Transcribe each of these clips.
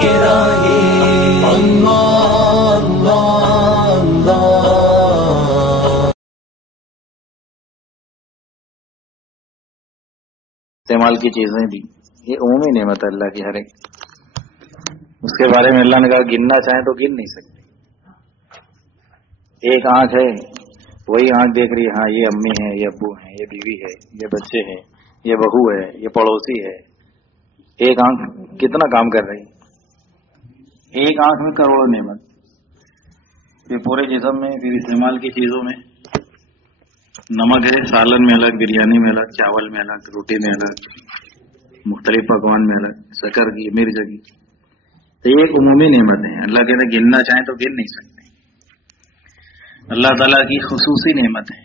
کے راہیں اللہ اللہ اللہ۔ استعمال کی چیزیں بھی یہ عمومی نعمت ہے اللہ کی ہر ایک، اس کے بارے میں اللہ نے کہا گننا چاہیں تو گن نہیں سکتے۔ ایک آنکھ ہے، وہی آنکھ دیکھ رہی ہے، ہاں یہ امی ہے، یہ ابو ہیں، یہ بیوی ہے، یہ بچے ہیں، یہ بہو ہے، یہ پڑوسی ہے۔ ایک آنکھ کتنا کام کر رہی ہے، ایک آنکھ میں کروڑوں نعمت، پھر پورے جسم میں، پھر استعمال کی چیزوں میں۔ نمک ہے، سالن میں الگ، بریانی میں الگ، چاول میں الگ، روٹی میں الگ، مختلف پکوان میں الگ، شکر کی، مرچ کی، تو یہ ایک عمومی نعمت ہے۔ اللہ کہتے ہیں گننا چاہیں تو گن نہیں سکتے۔ اللہ تعالیٰ کی خصوصی نعمت ہے،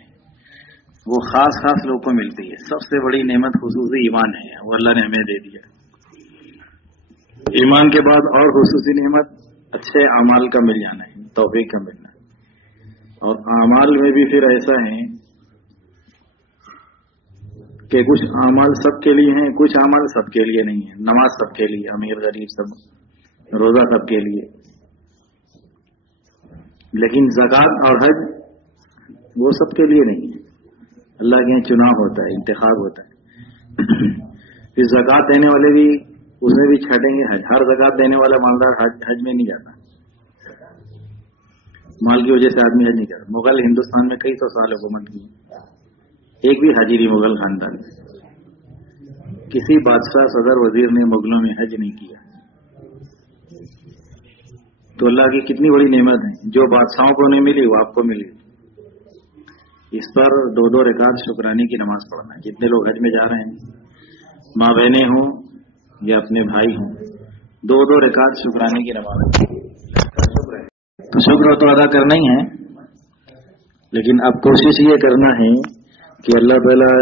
وہ خاص خاص لوگوں کو ملتی ہے۔ سب سے بڑی نعمت خصوصی ایمان ہے، وہ اللہ نے ہمیں دے دیا۔ ایمان کے بعد اور خصوصی نعمت اچھے اعمال کا مل جانا ہے، توفیق کا ملنا ہے۔ اور اعمال میں بھی پھر ایسا ہے کہ کچھ اعمال سب کے لیے ہیں، کچھ اعمال سب کے لیے نہیں ہیں۔ نماز سب کے لیے، امیر غریب سب، روزہ سب کے لیے، لیکن زکوٰۃ اور حج وہ سب کے لیے نہیں ہے۔ اللہ کے یہاں چناؤ ہوتا ہے، انتخاب ہوتا ہے۔ پھر زکوٰۃ دینے والے بھی اس میں بھی چھٹیں گے حج۔ ہر زکوٰۃ دینے والا مالدار حج میں نہیں جاتا، مال کی وجہ سے آدمی حج نہیں کرتا۔ مغل ہندوستان میں کئی سو سال حکومت کی، ایک بھی حاجی نہیں مغل خاندان میں، کسی بادشاہ صدر وزیر نے مغلوں میں حج نہیں کیا۔ تو اللہ کی کتنی بڑی نعمت ہے، جو بادشاہوں کو نہیں ملی وہ آپ کو ملی۔ اس پر 2 رکعت شکرانے کی نماز پڑھنا ہے۔ جتنے لوگ حج میں جا رہے ہیں، ماں بہنیں ہوں یا اپنے بھائی ہوں، 2 رکعت شکرانے کی نماز، تو شکر تو ادا کرنا ہی ہے، لیکن اب کوشش یہ کرنا ہے کہ اللہ تعالیٰ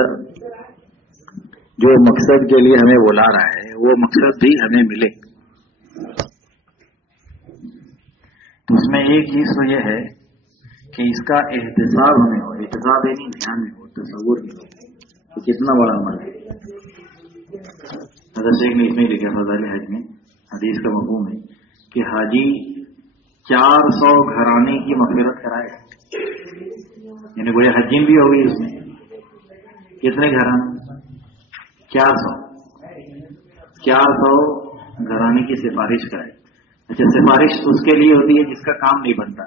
جو مقصد کے لیے ہمیں بلا رہا ہے وہ مقصد بھی ہمیں ملے۔ تو اس میں ایک چیز تو یہ ہے کہ اس کا احتساب ہمیں ہو، احتساب نہیں دھیان میں ہو، تصور میں ہو کہ کتنا بڑا عمل ہے۔ حضرت شیخ نے اس میں لکھا فضائل حج میں، حدیث کا مفہوم ہے کہ حاجی 400 گھرانے کی مغفرت کرائے، یعنی کوئی حجین بھی ہوگی اس میں۔ کتنے گھرانے؟ 400 گھرانے کی سفارش کرائے۔ اچھا، سفارش اس کے لیے ہوتی ہے جس کا کام نہیں بنتا،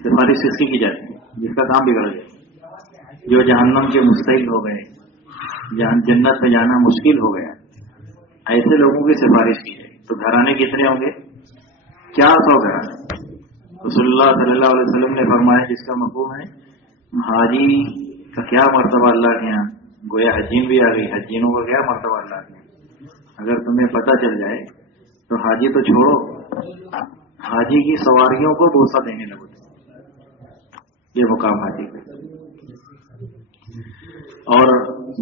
سفارش کس کی جاتی ہے؟ جس کا کام بگڑ گیا، جو جہنم کے مستحق ہو گئے، جنت میں جانا مشکل ہو گیا، ایسے لوگوں کی سفارش کی جائے۔ تو گھرانے کتنے ہوں گے؟ 400 گھرانے۔ رسول اللہ صلی اللہ علیہ وسلم نے فرمایا، جس کا مفہوم ہے حاجی کا کیا مرتبہ اللہ کے یہاں، گویا حجین بھی آ گئی، حجینوں کا کیا مرتبہ اللہ کے یہاں۔ اگر تمہیں پتہ چل جائے تو حاجی تو چھوڑو، حاجی کی سواریوں کو بوسہ دینے لگو، یہ مقام حاجی کا۔ اور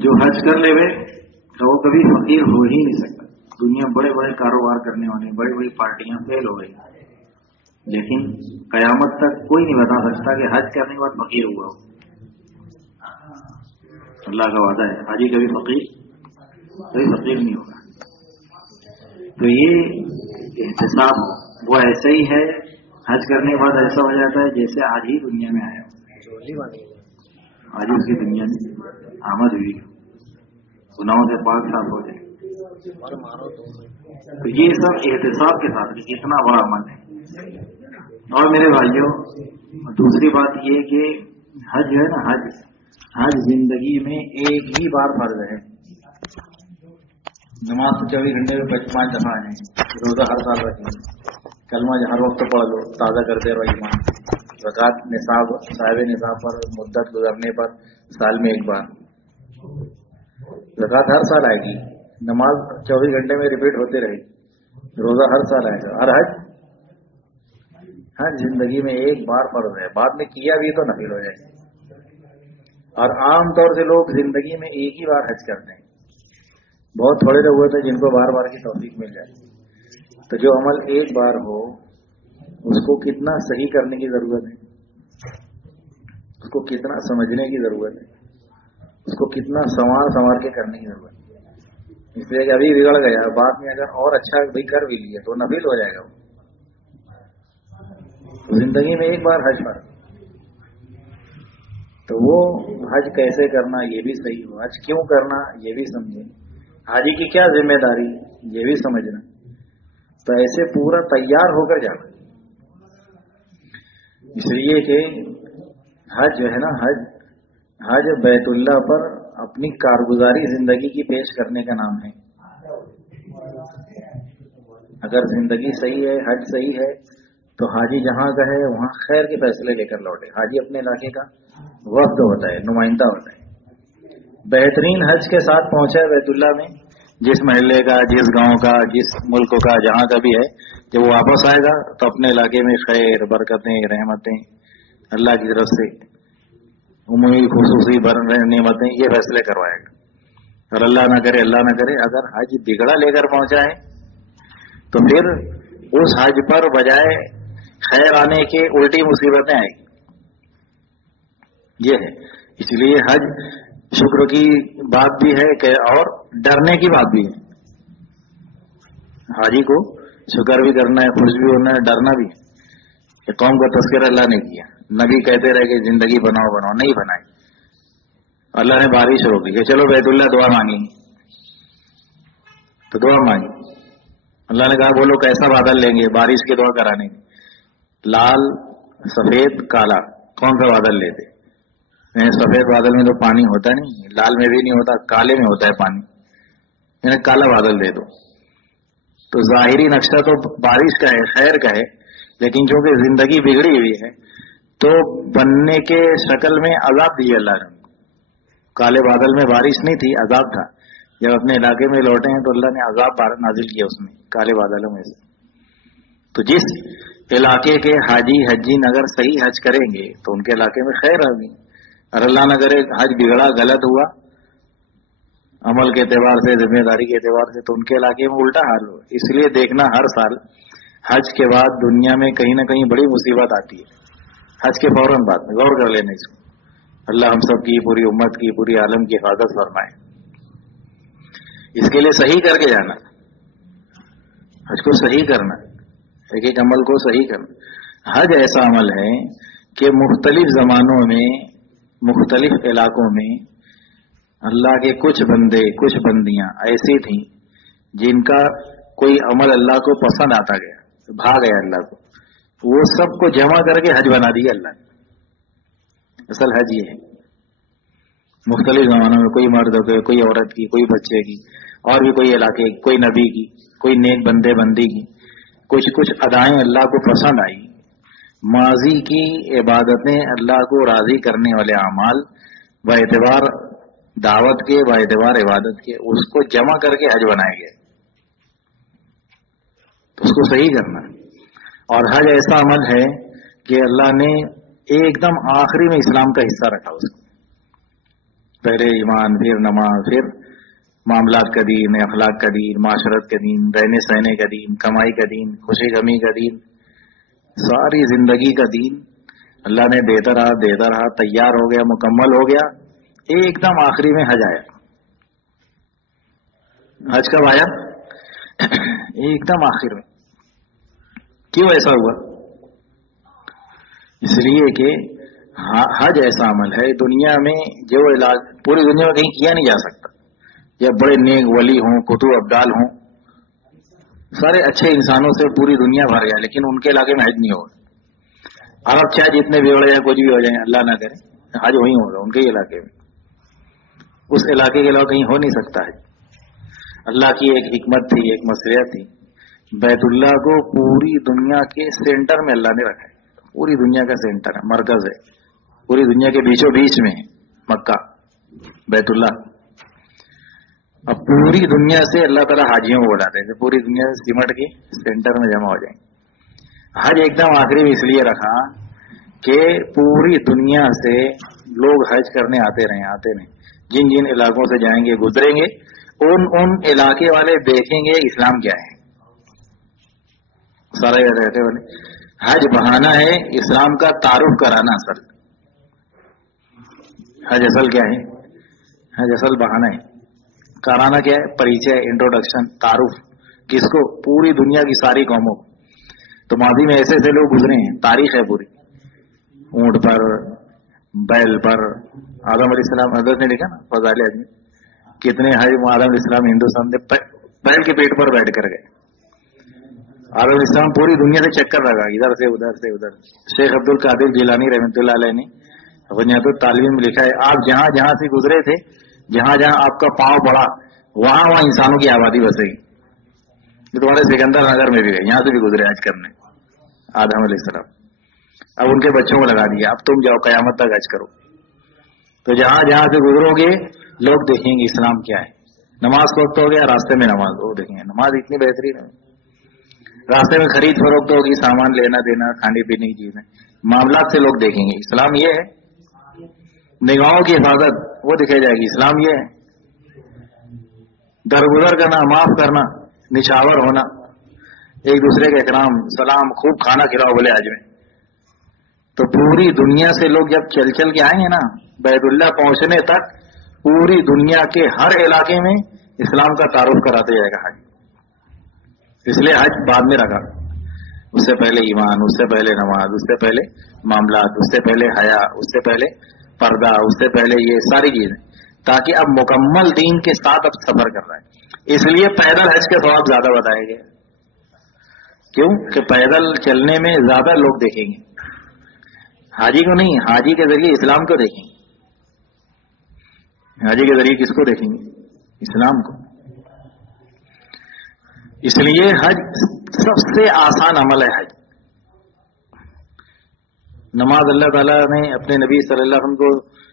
جو حج کر لے گئے تو وہ کبھی فقیر ہو ہی نہیں سکتا۔ دنیا بڑے بڑے کاروبار کرنے والے، بڑی بڑی پارٹیاں فیل ہو گئی، لیکن قیامت تک کوئی نہیں بتا سکتا کہ حج کرنے کے بعد فقیر ہوا ہو۔ اللہ کا وعدہ ہے، حاجی کبھی فقیر نہیں ہوگا۔ تو یہ احتساب وہ ایسا ہی ہے، حج کرنے کے بعد ایسا ہو جاتا ہے جیسے آج ہی دنیا میں آیا ہو، آج اس کی دنیا میں آمد ہوئی، گناہوں سے پاک صاف ہو جائے۔ تو یہ سب احتساب کے ساتھ اتنا بڑا عمل ہے۔ اور میرے بھائیوں، دوسری بات یہ کہ حج جو ہے نا، حج زندگی میں ایک ہی بار فرض ہے۔ نماز تو 24 گھنٹے میں 5 دفعہ آ جائیں، روزہ ہر سال رکھیں، کلمہ ہر وقت پڑھ لو، تازہ کرتے رہو ایمان، زکوٰۃ نصاب صاحب نصاب پر مدت گزرنے پر سال میں ایک بار، زکوٰۃ ہر سال آئے گی، نماز 24 گھنٹے میں ریپیٹ ہوتے رہے، روزہ ہر سال آئے گا، اور حج زندگی میں ایک بار فرض ہے، بعد میں کیا بھی تو نفل ہو جائے۔ اور عام طور سے لوگ زندگی میں ایک ہی بار حج کرتے ہیں، بہت تھوڑے لوگ ہوتے ہیں جن کو بار بار کی توفیق مل جائے۔ تو جو عمل ایک بار ہو اس کو کتنا صحیح کرنے کی ضرورت ہے، اس کو کتنا سمجھنے کی ضرورت ہے، اس کو کتنا سنوار کے کرنے کی ضرورت ہے۔ اس لیے کہ ابھی بگڑ گیا، بعد میں اگر اور اچھا بھی کر بھی لیا تو نفل ہو جائے گا وہ. زندگی میں ایک بار حج پر، تو وہ حج کیسے کرنا یہ بھی صحیح ہو، حج کیوں کرنا یہ بھی سمجھیں، حاجی کی کیا ذمہ داری یہ بھی سمجھنا. تو ایسے پورا تیار ہو کر جانا. اس لیے کہ حج جو ہے نا، حج بیت اللہ پر اپنی کارگزاری زندگی کی پیش کرنے کا نام ہے. اگر زندگی صحیح ہے، حج صحیح ہے، تو حاجی جہاں کا ہے وہاں خیر کے فیصلے لے کر لوٹے. حاجی اپنے علاقے کا وفد ہوتا ہے، نمائندہ ہوتا ہے. بہترین حج کے ساتھ پہنچا ہے بیت اللہ میں، جس محلے کا، جس گاؤں کا، جس ملک کا، جہاں کا بھی ہے، جب وہ واپس آئے گا تو اپنے علاقے میں خیر، برکتیں، رحمتیں اللہ کی طرف سے، عمومی خصوصی نعمتیں، یہ فیصلے کروائے گا. اور اللہ نہ کرے اگر حج بگڑا لے کر پہنچا ہے تو پھر اس حج پر بجائے خیر آنے کے الٹی مصیبتیں آئیں گی. یہ ہے. اس لیے حج شکر کی بات بھی ہے کہ اور ڈرنے کی بات بھی ہے. حاجی کو شکر بھی کرنا ہے، خوش بھی ہونا ہے، ڈرنا بھی ہے. کہ قوم کا تذکرہ اللہ نے کیا، نبی کہتے رہے کہ زندگی بناؤ نہیں بنائی. اللہ نے بارش روکی کہ چلو بیت اللہ دعا مانگیں گے، تو دعا مانگی. اللہ نے کہا بولو کیسا بادل لیں گے بارش کی دعا کرانے کی؟ لال، سفید، کالا، کون سا بادل لیتے؟ سفید بادل میں تو پانی ہوتا نہیں، لال میں بھی نہیں ہوتا، کالے میں ہوتا ہے پانی، یعنی کالا بادل دے دو. تو ظاہری نقشہ تو بارش کا ہے، خیر کا ہے، لیکن چونکہ زندگی بگڑی ہوئی ہے تو بننے کے شکل میں عذاب دیے اللہ نے. کالے بادل میں بارش نہیں تھی، عذاب تھا. جب اپنے علاقے میں لوٹے ہیں تو اللہ نے عذاب نازل کیا اس میں، کالے بادلوں میں سے. تو جس علاقے کے حاجی حجین اگر صحیح حج کریں گے تو ان کے علاقے میں خیر ہوگی. اور اللہ نہ کرے حج بگڑا، غلط ہوا عمل کے اعتبار سے، ذمہ داری کے اعتبار سے، تو ان کے علاقے میں الٹا حال ہو. اس لیے دیکھنا ہر سال حج کے بعد دنیا میں کہیں نہ کہیں بڑی مصیبت آتی ہے. حج کے فوراً بعد میں غور کر لینا اس کو. اللہ ہم سب کی، پوری امت کی، پوری عالم کی حفاظت فرمائے. اس کے لیے صحیح کر کے جانا، حج کو صحیح کرنا، ایک ایک عمل کو صحیح کرنا. حج ایسا عمل ہے کہ مختلف زمانوں میں، مختلف علاقوں میں اللہ کے کچھ بندے، کچھ بندیاں ایسی تھیں جن کا کوئی عمل اللہ کو پسند آتا گیا، بھا گیا اللہ کو، وہ سب کو جمع کر کے حج بنا دیا اللہ نے. اصل حج یہ ہے. مختلف زمانوں میں کوئی مرد کی، کوئی عورت کی، کوئی بچے کی، اور بھی کوئی علاقے کی، کوئی نبی کی، کوئی نیک بندے بندی کی، کچھ ادائیں اللہ کو پسند آئی. ماضی کی عبادتیں، اللہ کو راضی کرنے والے اعمال با اعتبار دعوت کے، با اعتبار عبادت کے، اس کو جمع کر کے حج بنائے گئے. تو اس کو صحیح کرنا ہے. اور حج ایسا عمل ہے کہ اللہ نے ایک دم آخری میں اسلام کا حصہ رکھا اس کو. پہلے ایمان، پھر نماز، پھر معاملات کا دین، اخلاق کا دین، معاشرت کا دین، رہنے سہنے کا دین، کمائی کا دین، خوشی غمی کا دین، ساری زندگی کا دین اللہ نے دیتا رہا، تیار ہو گیا، مکمل ہو گیا. ایک دم آخری میں حج آیا. حج کب آیا؟ ایک دم آخر میں. کیوں ایسا ہوا؟ اس لیے کہ حج ایسا عمل ہے دنیا میں جو علاج پوری دنیا میں کہیں کیا نہیں جا سکتا. یا بڑے نیک ولی ہوں، کتب ابدال ہوں، سارے اچھے انسانوں سے پوری دنیا بھر گیا، لیکن ان کے علاقے میں حج نہیں ہوگا. عرب چاہے جتنے بھی بڑے ہیں، کچھ بھی ہو جائیں، اللہ نہ کرے، حج وہیں ہوگا ان کے علاقے میں. اس علاقے کے علاوہ کہیں ہو نہیں سکتا ہے. اللہ کی ایک حکمت تھی، ایک مصلحت تھی. بیت اللہ کو پوری دنیا کے سینٹر میں اللہ نے رکھا ہے. پوری دنیا کا سینٹر ہے، مرکز ہے، پوری دنیا کے بیچوں بیچ میں ہے مکہ، بیت اللہ. اب پوری دنیا سے اللہ تعالیٰ حاجیوں کو بلاتے ہیں، پوری دنیا سے سمٹ کے سینٹر میں جمع ہو جائیں. حج ایک دم آخری میں اس لیے رکھا کہ پوری دنیا سے لوگ حج کرنے آتے رہے. جن جن علاقوں سے جائیں گے، گزریں گے، ان علاقے والے دیکھیں گے اسلام کیا ہے. سارے علاقے والے حج بہانا ہے اسلام کا تعارف کرانا. اصل حج اصل کیا ہے؟ حج اصل بہانا ہے. कराना क्या है? परिचय, इंट्रोडक्शन, तारुफ। किसको? पूरी दुनिया की सारी कौमों। तो मादी में ऐसे ऐसे लोग गुजरे हैं, तारीख है पूरी। ऊंट पर, बैल पर, आदम अलैहिस्सलाम, हज़रत ने लिखा ना फज़ाइल आदमी, कितने आदम अलैहिस्सलाम हिंदुस्तान में बैल के पेट पर बैठ कर गए। आदम अलैहिस्सलाम पूरी दुनिया से चक्कर लगा, इधर से उधर से उधर। शेख अब्दुल कादिर जिलानी रहमतुल्लाह अलैह ने बुनियादुत तालीम में लिखा है, आप जहां जहां से गुजरे थे, जहां जहां आपका पांव पड़ा, वहां वहां इंसानों की आबादी बसेगी। ये तुम्हारे सिकंदर नगर में भी गए, यहां से भी गुजरे हज करने आदम अलैहिस्सलाम। अब उनके बच्चों को लगा दिया, अब तुम जाओ कयामत तक हज करो। तो जहां जहां से गुजरोगे लोग देखेंगे इस्लाम क्या है। नमाज का वक्त हो गया, रास्ते में नमाज, वो देखेंगे नमाज इतनी बेहतरीन है। रास्ते में खरीद फरोख्त होगी, सामान लेना देना, खाने पीने की चीजें, मामलात से लोग देखेंगे इस्लाम ये है। निगाहों की हिफाजत वो दिखाई जाएगी, इस्लाम ये है। दरगुजर करना, माफ करना, निछावर होना, एक दूसरे का इकराम, सलाम, खूब खाना खिलाओ बोले आज में। तो पूरी दुनिया से लोग जब चल चल के आएंगे ना, बैतुल्लाह पहुंचने तक पूरी दुनिया के हर इलाके में इस्लाम का तारुफ कराते जाएगा हज। इसलिए हज बाद में रखा, उससे पहले ईमान, उससे पहले नमाज, उससे पहले मामलात, उससे पहले हया, उससे पहले पर्दा, उससे पहले ये सारी चीजें, ताकि अब मुकम्मल दीन के साथ अब सफर कर रहा है। इसलिए पैदल हज के सवाब ज्यादा बताए गए। क्यों? कि पैदल चलने में ज्यादा लोग देखेंगे, हाजी को नहीं, हाजी के जरिए इस्लाम को देखेंगे। हाजी के जरिए किसको देखेंगे? इस्लाम को। इसलिए हज सबसे आसान अमल है। हज नमाज अल्लाह ताला ने अपने नबी सल्लल्लाहु अलैहि वसल्लम को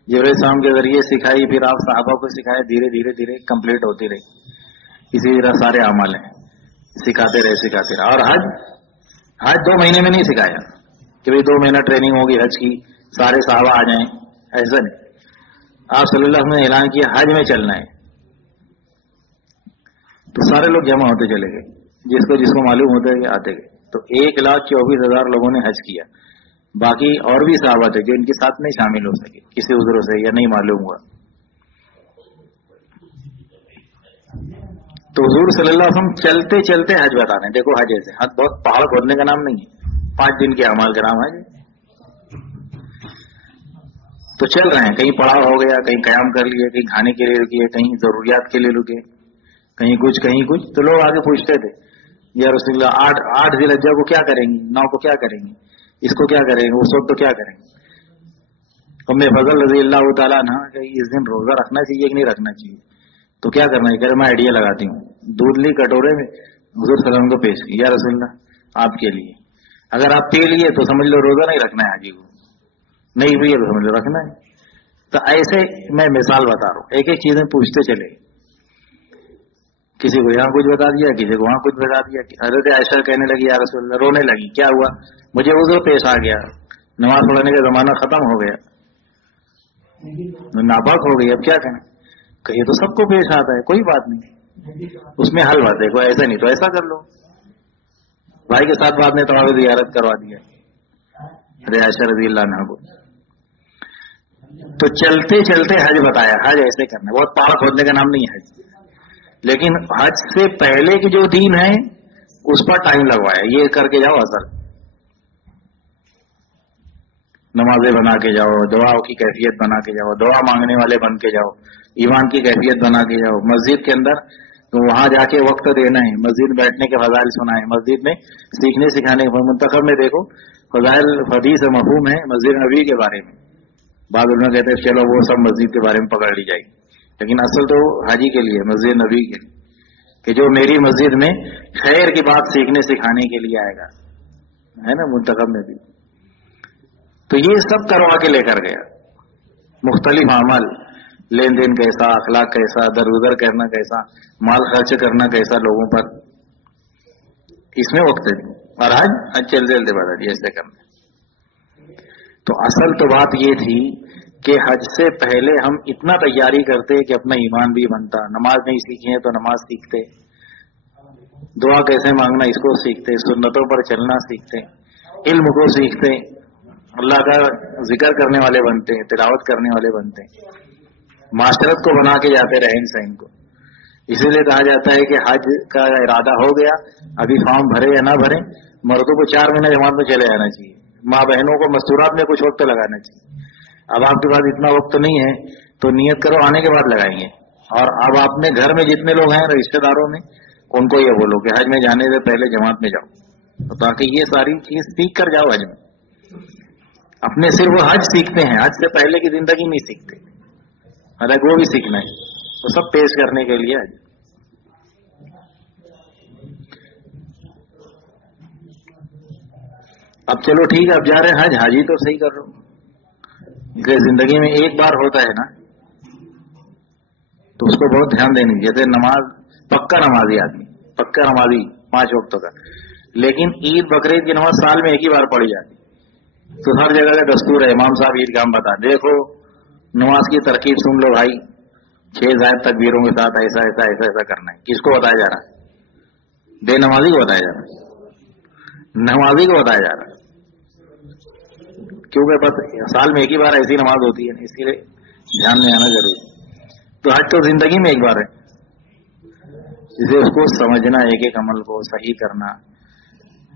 जिब्रील सलाम के जरिए सिखाई, फिर आप सहाबा को सिखाए, धीरे धीरे धीरे कंप्लीट होती रही। इसी तरह सारे अमल हैं, सिखाते रहे। और हज 2 महीने में नहीं सिखाया कि भाई 2 महीना ट्रेनिंग होगी हज की, सारे सहाबा आ जाएं, ऐसा नहीं। आप सल्लल्लाहु अलैहि वसल्लम ने ऐलान किया हज में चलना है, तो सारे लोग जमा होते चले गए, जिसको जिसको मालूम होते गए आते गए। तो 1,24,000 लोगों ने हज किया। बाकी और भी सहाबा थे जो इनके साथ नहीं शामिल हो सके किसी उज़्र से या नहीं मालूम हुआ। तो हुजूर सल्लल्लाहु अलैहि वसल्लम चलते चलते हज बता रहे हैं। देखो हज ऐसे, हज बहुत पहाड़ खोदने का नाम नहीं है, 5 दिन के अमाल का नाम हज। तो चल रहे हैं, कहीं पड़ाव हो गया, कहीं कयाम कर लिए, कहीं खाने के लिए रुकिए, कहीं जरूरियात के लिए रुके, कहीं कुछ। तो लोग आगे पूछते थे, या रसूलुल्लाह 8 ज़िलहज्जा को क्या करेंगे, 9 को क्या करेंगे, इसको क्या करेंगे, उस वक्त तो क्या करेंगे। उम्मे फजल रज़ी अल्लाह तआला अन्हा कि इस दिन रोजा रखना चाहिए कि नहीं रखना चाहिए, तो क्या करना है? कह रहे मैं आइडिया लगाती हूँ। दूध ली कटोरे में, हुजूर सल्लल्लाहु अलैहि वसल्लम को पेश की, या रसूलुल्लाह आपके लिए, अगर आप पी लिए तो समझ लो रोजा नहीं रखना है हाजी को, नहीं पिए तो समझ लो रखना है। तो ऐसे मैं मिसाल बता रहा हूँ, एक एक चीजें पूछते चले, किसी को यहाँ कुछ बता दिया, किसी को वहां कुछ बता दिया। हज़रत आयशा कहने लगी या रसूलल्लाह, रोने लगी, क्या हुआ? मुझे उज़्र पेश आ गया, नमाज पढ़ने का जमाना खत्म हो गया, नापाक हो गई, अब क्या करें? कहिए तो सबको पेश आता है, कोई बात नहीं, उसमें हल बात है, कोई ऐसा नहीं तो ऐसा कर लो। भाई के साथ बाद ने तुम्हारी जियारत करवा दिया हज़रत आयशा रज़ी अल्लाह अन्हा को। तो चलते चलते हज बताया, हज ऐसे करना, बहुत पहाड़ खोदने का नाम नहीं है हज। लेकिन हज से पहले की जो दीन है उस पर टाइम लगवाया, ये करके जाओ असल, नमाजें बना के जाओ, दुआओं की कैफियत बना के जाओ, दुआ मांगने वाले बन के जाओ, ईमान की कैफियत बना के जाओ। मस्जिद के अंदर तो वहां जाके वक्त देना है, मस्जिद बैठने के फजाइल सुना है, मस्जिद में सीखने सिखाने के मुंतखब में देखो फजाइल हदीस मफहूम है मस्जिद नबी के बारे में। बाद उन्होंने कहते हैं चलो वो सब मस्जिद के बारे में पकड़ ली जाएगी, लेकिन असल तो हाजी के लिए, मस्जिद नबी के लिए, कि जो मेरी मस्जिद में खैर की बात सीखने सिखाने के लिए आएगा, है ना, मुंतखब में भी। तो ये सब करवा के लेकर गया, मुख्तलिफ अमल, लेन देन कैसा, अखलाक कैसा, दर-गुदर करना कैसा, माल खर्च करना कैसा लोगों पर, इसमें वक्त है। और आज चलते चलते बता दिया ऐसे करना। तो असल तो बात ये थी कि हज से पहले हम इतना तैयारी करते कि अपना ईमान भी बनता, नमाज नहीं सीखी है तो नमाज सीखते, दुआ कैसे मांगना इसको सीखते, सुन्नतों पर चलना सीखते, इल्म को सीखते, अल्लाह का जिक्र करने वाले बनते, तिलावत करने वाले बनते, माशरत को बना के जाते रहन सहन को। इसीलिए कहा जाता है कि हज का इरादा हो गया, अभी फॉर्म भरे या ना भरे, मर्दों को 4 महीने जमात में चले जाना चाहिए, माँ बहनों को मस्तूरात में कुछ वक्त लगाना चाहिए। अब आपके पास इतना वक्त नहीं है तो नियत करो आने के बाद लगाएंगे। और अब अपने घर में जितने लोग हैं रिश्तेदारों में, उनको ये बोलो कि हज में जाने से पहले जमात में जाओ, तो ताकि ये सारी चीज सीख कर जाओ हज में। अपने सिर्फ वो हज सीखते हैं, हज से पहले की जिंदगी नहीं सीखते, हालांकि वो भी सीखना है, तो सब पेश करने के लिए हज। अब चलो ठीक है, अब जा रहे हैं हज, हाजी तो सही कर लो। इसलिए जिंदगी में एक बार होता है ना, तो उसको बहुत ध्यान देनी। जैसे नमाज, पक्का नमाजी आदमी, पक्का नमाजी 5 वक्त का, लेकिन ईद बकरीद की नमाज साल में एक ही बार पढ़ी जाती, तो हर जगह का दस्तूर है, इमाम साहब ईद का हम बता, देखो नमाज की तरकीब सुन लो भाई, 6 ज़ायद तकबीरों के साथ ऐसा ऐसा ऐसा ऐसा करना है। किसको बताया जा रहा है? बेनमाजी को बताया जा रहा है, नमाजी को बताया जा रहा है, क्योंकि बस साल में एक ही बार ऐसी नमाज होती है, इसीलिए ध्यान में आना जरूरी है। तो हज तो जिंदगी में एक बार है, इसे उसको समझना, एक एक अमल को सही करना,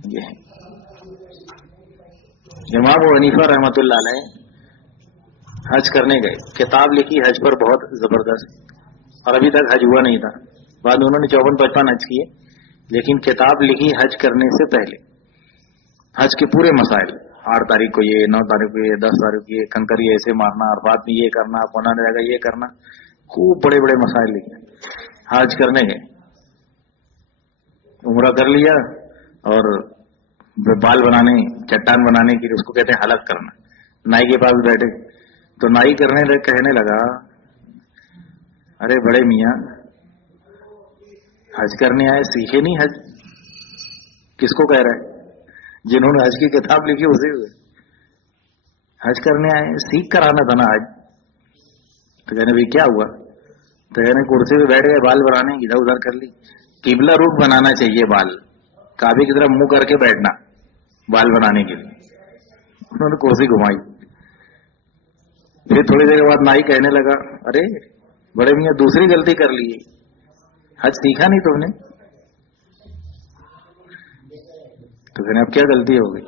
ये है। इमाम अबू हनीफा रहमतुल्लाह अलैह हज करने गए, किताब लिखी हज पर बहुत जबरदस्त, और अभी तक हज हुआ नहीं था। बाद उन्होंने 54-55 हज किए, लेकिन किताब लिखी हज करने से पहले, हज के पूरे मसाइल, 8 तारीख को ये, 9 तारीख को ये, 10 तारीख को ये, कंकर ये ऐसे मारना, अरफात में ये करना, होना रहेगा ये करना, खूब बड़े बड़े मसाइल लिखे। हज करने गए, उम्रा कर लिया, और बाल बनाने, चट्टान बनाने के लिए, उसको कहते हैं हलक करना, नाई के पास बैठे, तो नाई कहने लगा, अरे बड़े मियाँ हज करने आए, सीखे नहीं हज? किसको कह रहा है? जिन्होंने हज की किताब लिखी उसे हज करने आए, सीख कर आना था ना हज। तो कहने भाई क्या हुआ? तो कहने कुर्सी पे बैठ गए, बाल बनाने, इधर उधर कर ली। किबला रुख बनाना चाहिए, बाल काबे की तरफ मुंह करके बैठना बाल बनाने के लिए। उन्होंने कुर्सी घुमाई। फिर थोड़ी देर बाद नाई कहने लगा, अरे बड़े मियाँ दूसरी गलती कर ली, हज सीखा नहीं तुमने? तो कहने अब क्या गलती हो गई?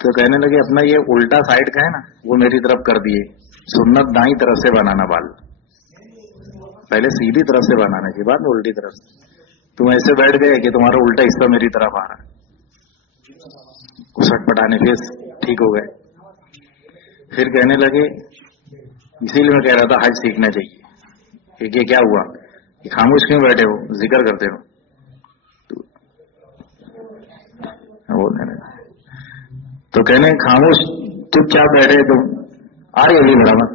तो कहने लगे अपना ये उल्टा साइड का है ना, वो मेरी तरफ कर दिए। सुन्नत दाई तरफ से बनाना बाल, पहले सीधी तरफ से बनाना चाहिए, बाद में उल्टी तरफ से। तुम ऐसे बैठ गए कि तुम्हारा उल्टा हिस्सा मेरी तरफ आ रहा है, उसट पटाने, फिर ठीक हो गए। फिर कहने लगे, इसीलिए मैं कह रहा था हज सीखना चाहिए। कि क्या हुआ कि खामोश क्यों बैठे हो, जिक्र करते हो? तो कहने खामोश चुपचाप बैठे तुम, आ रही होगी बराबर,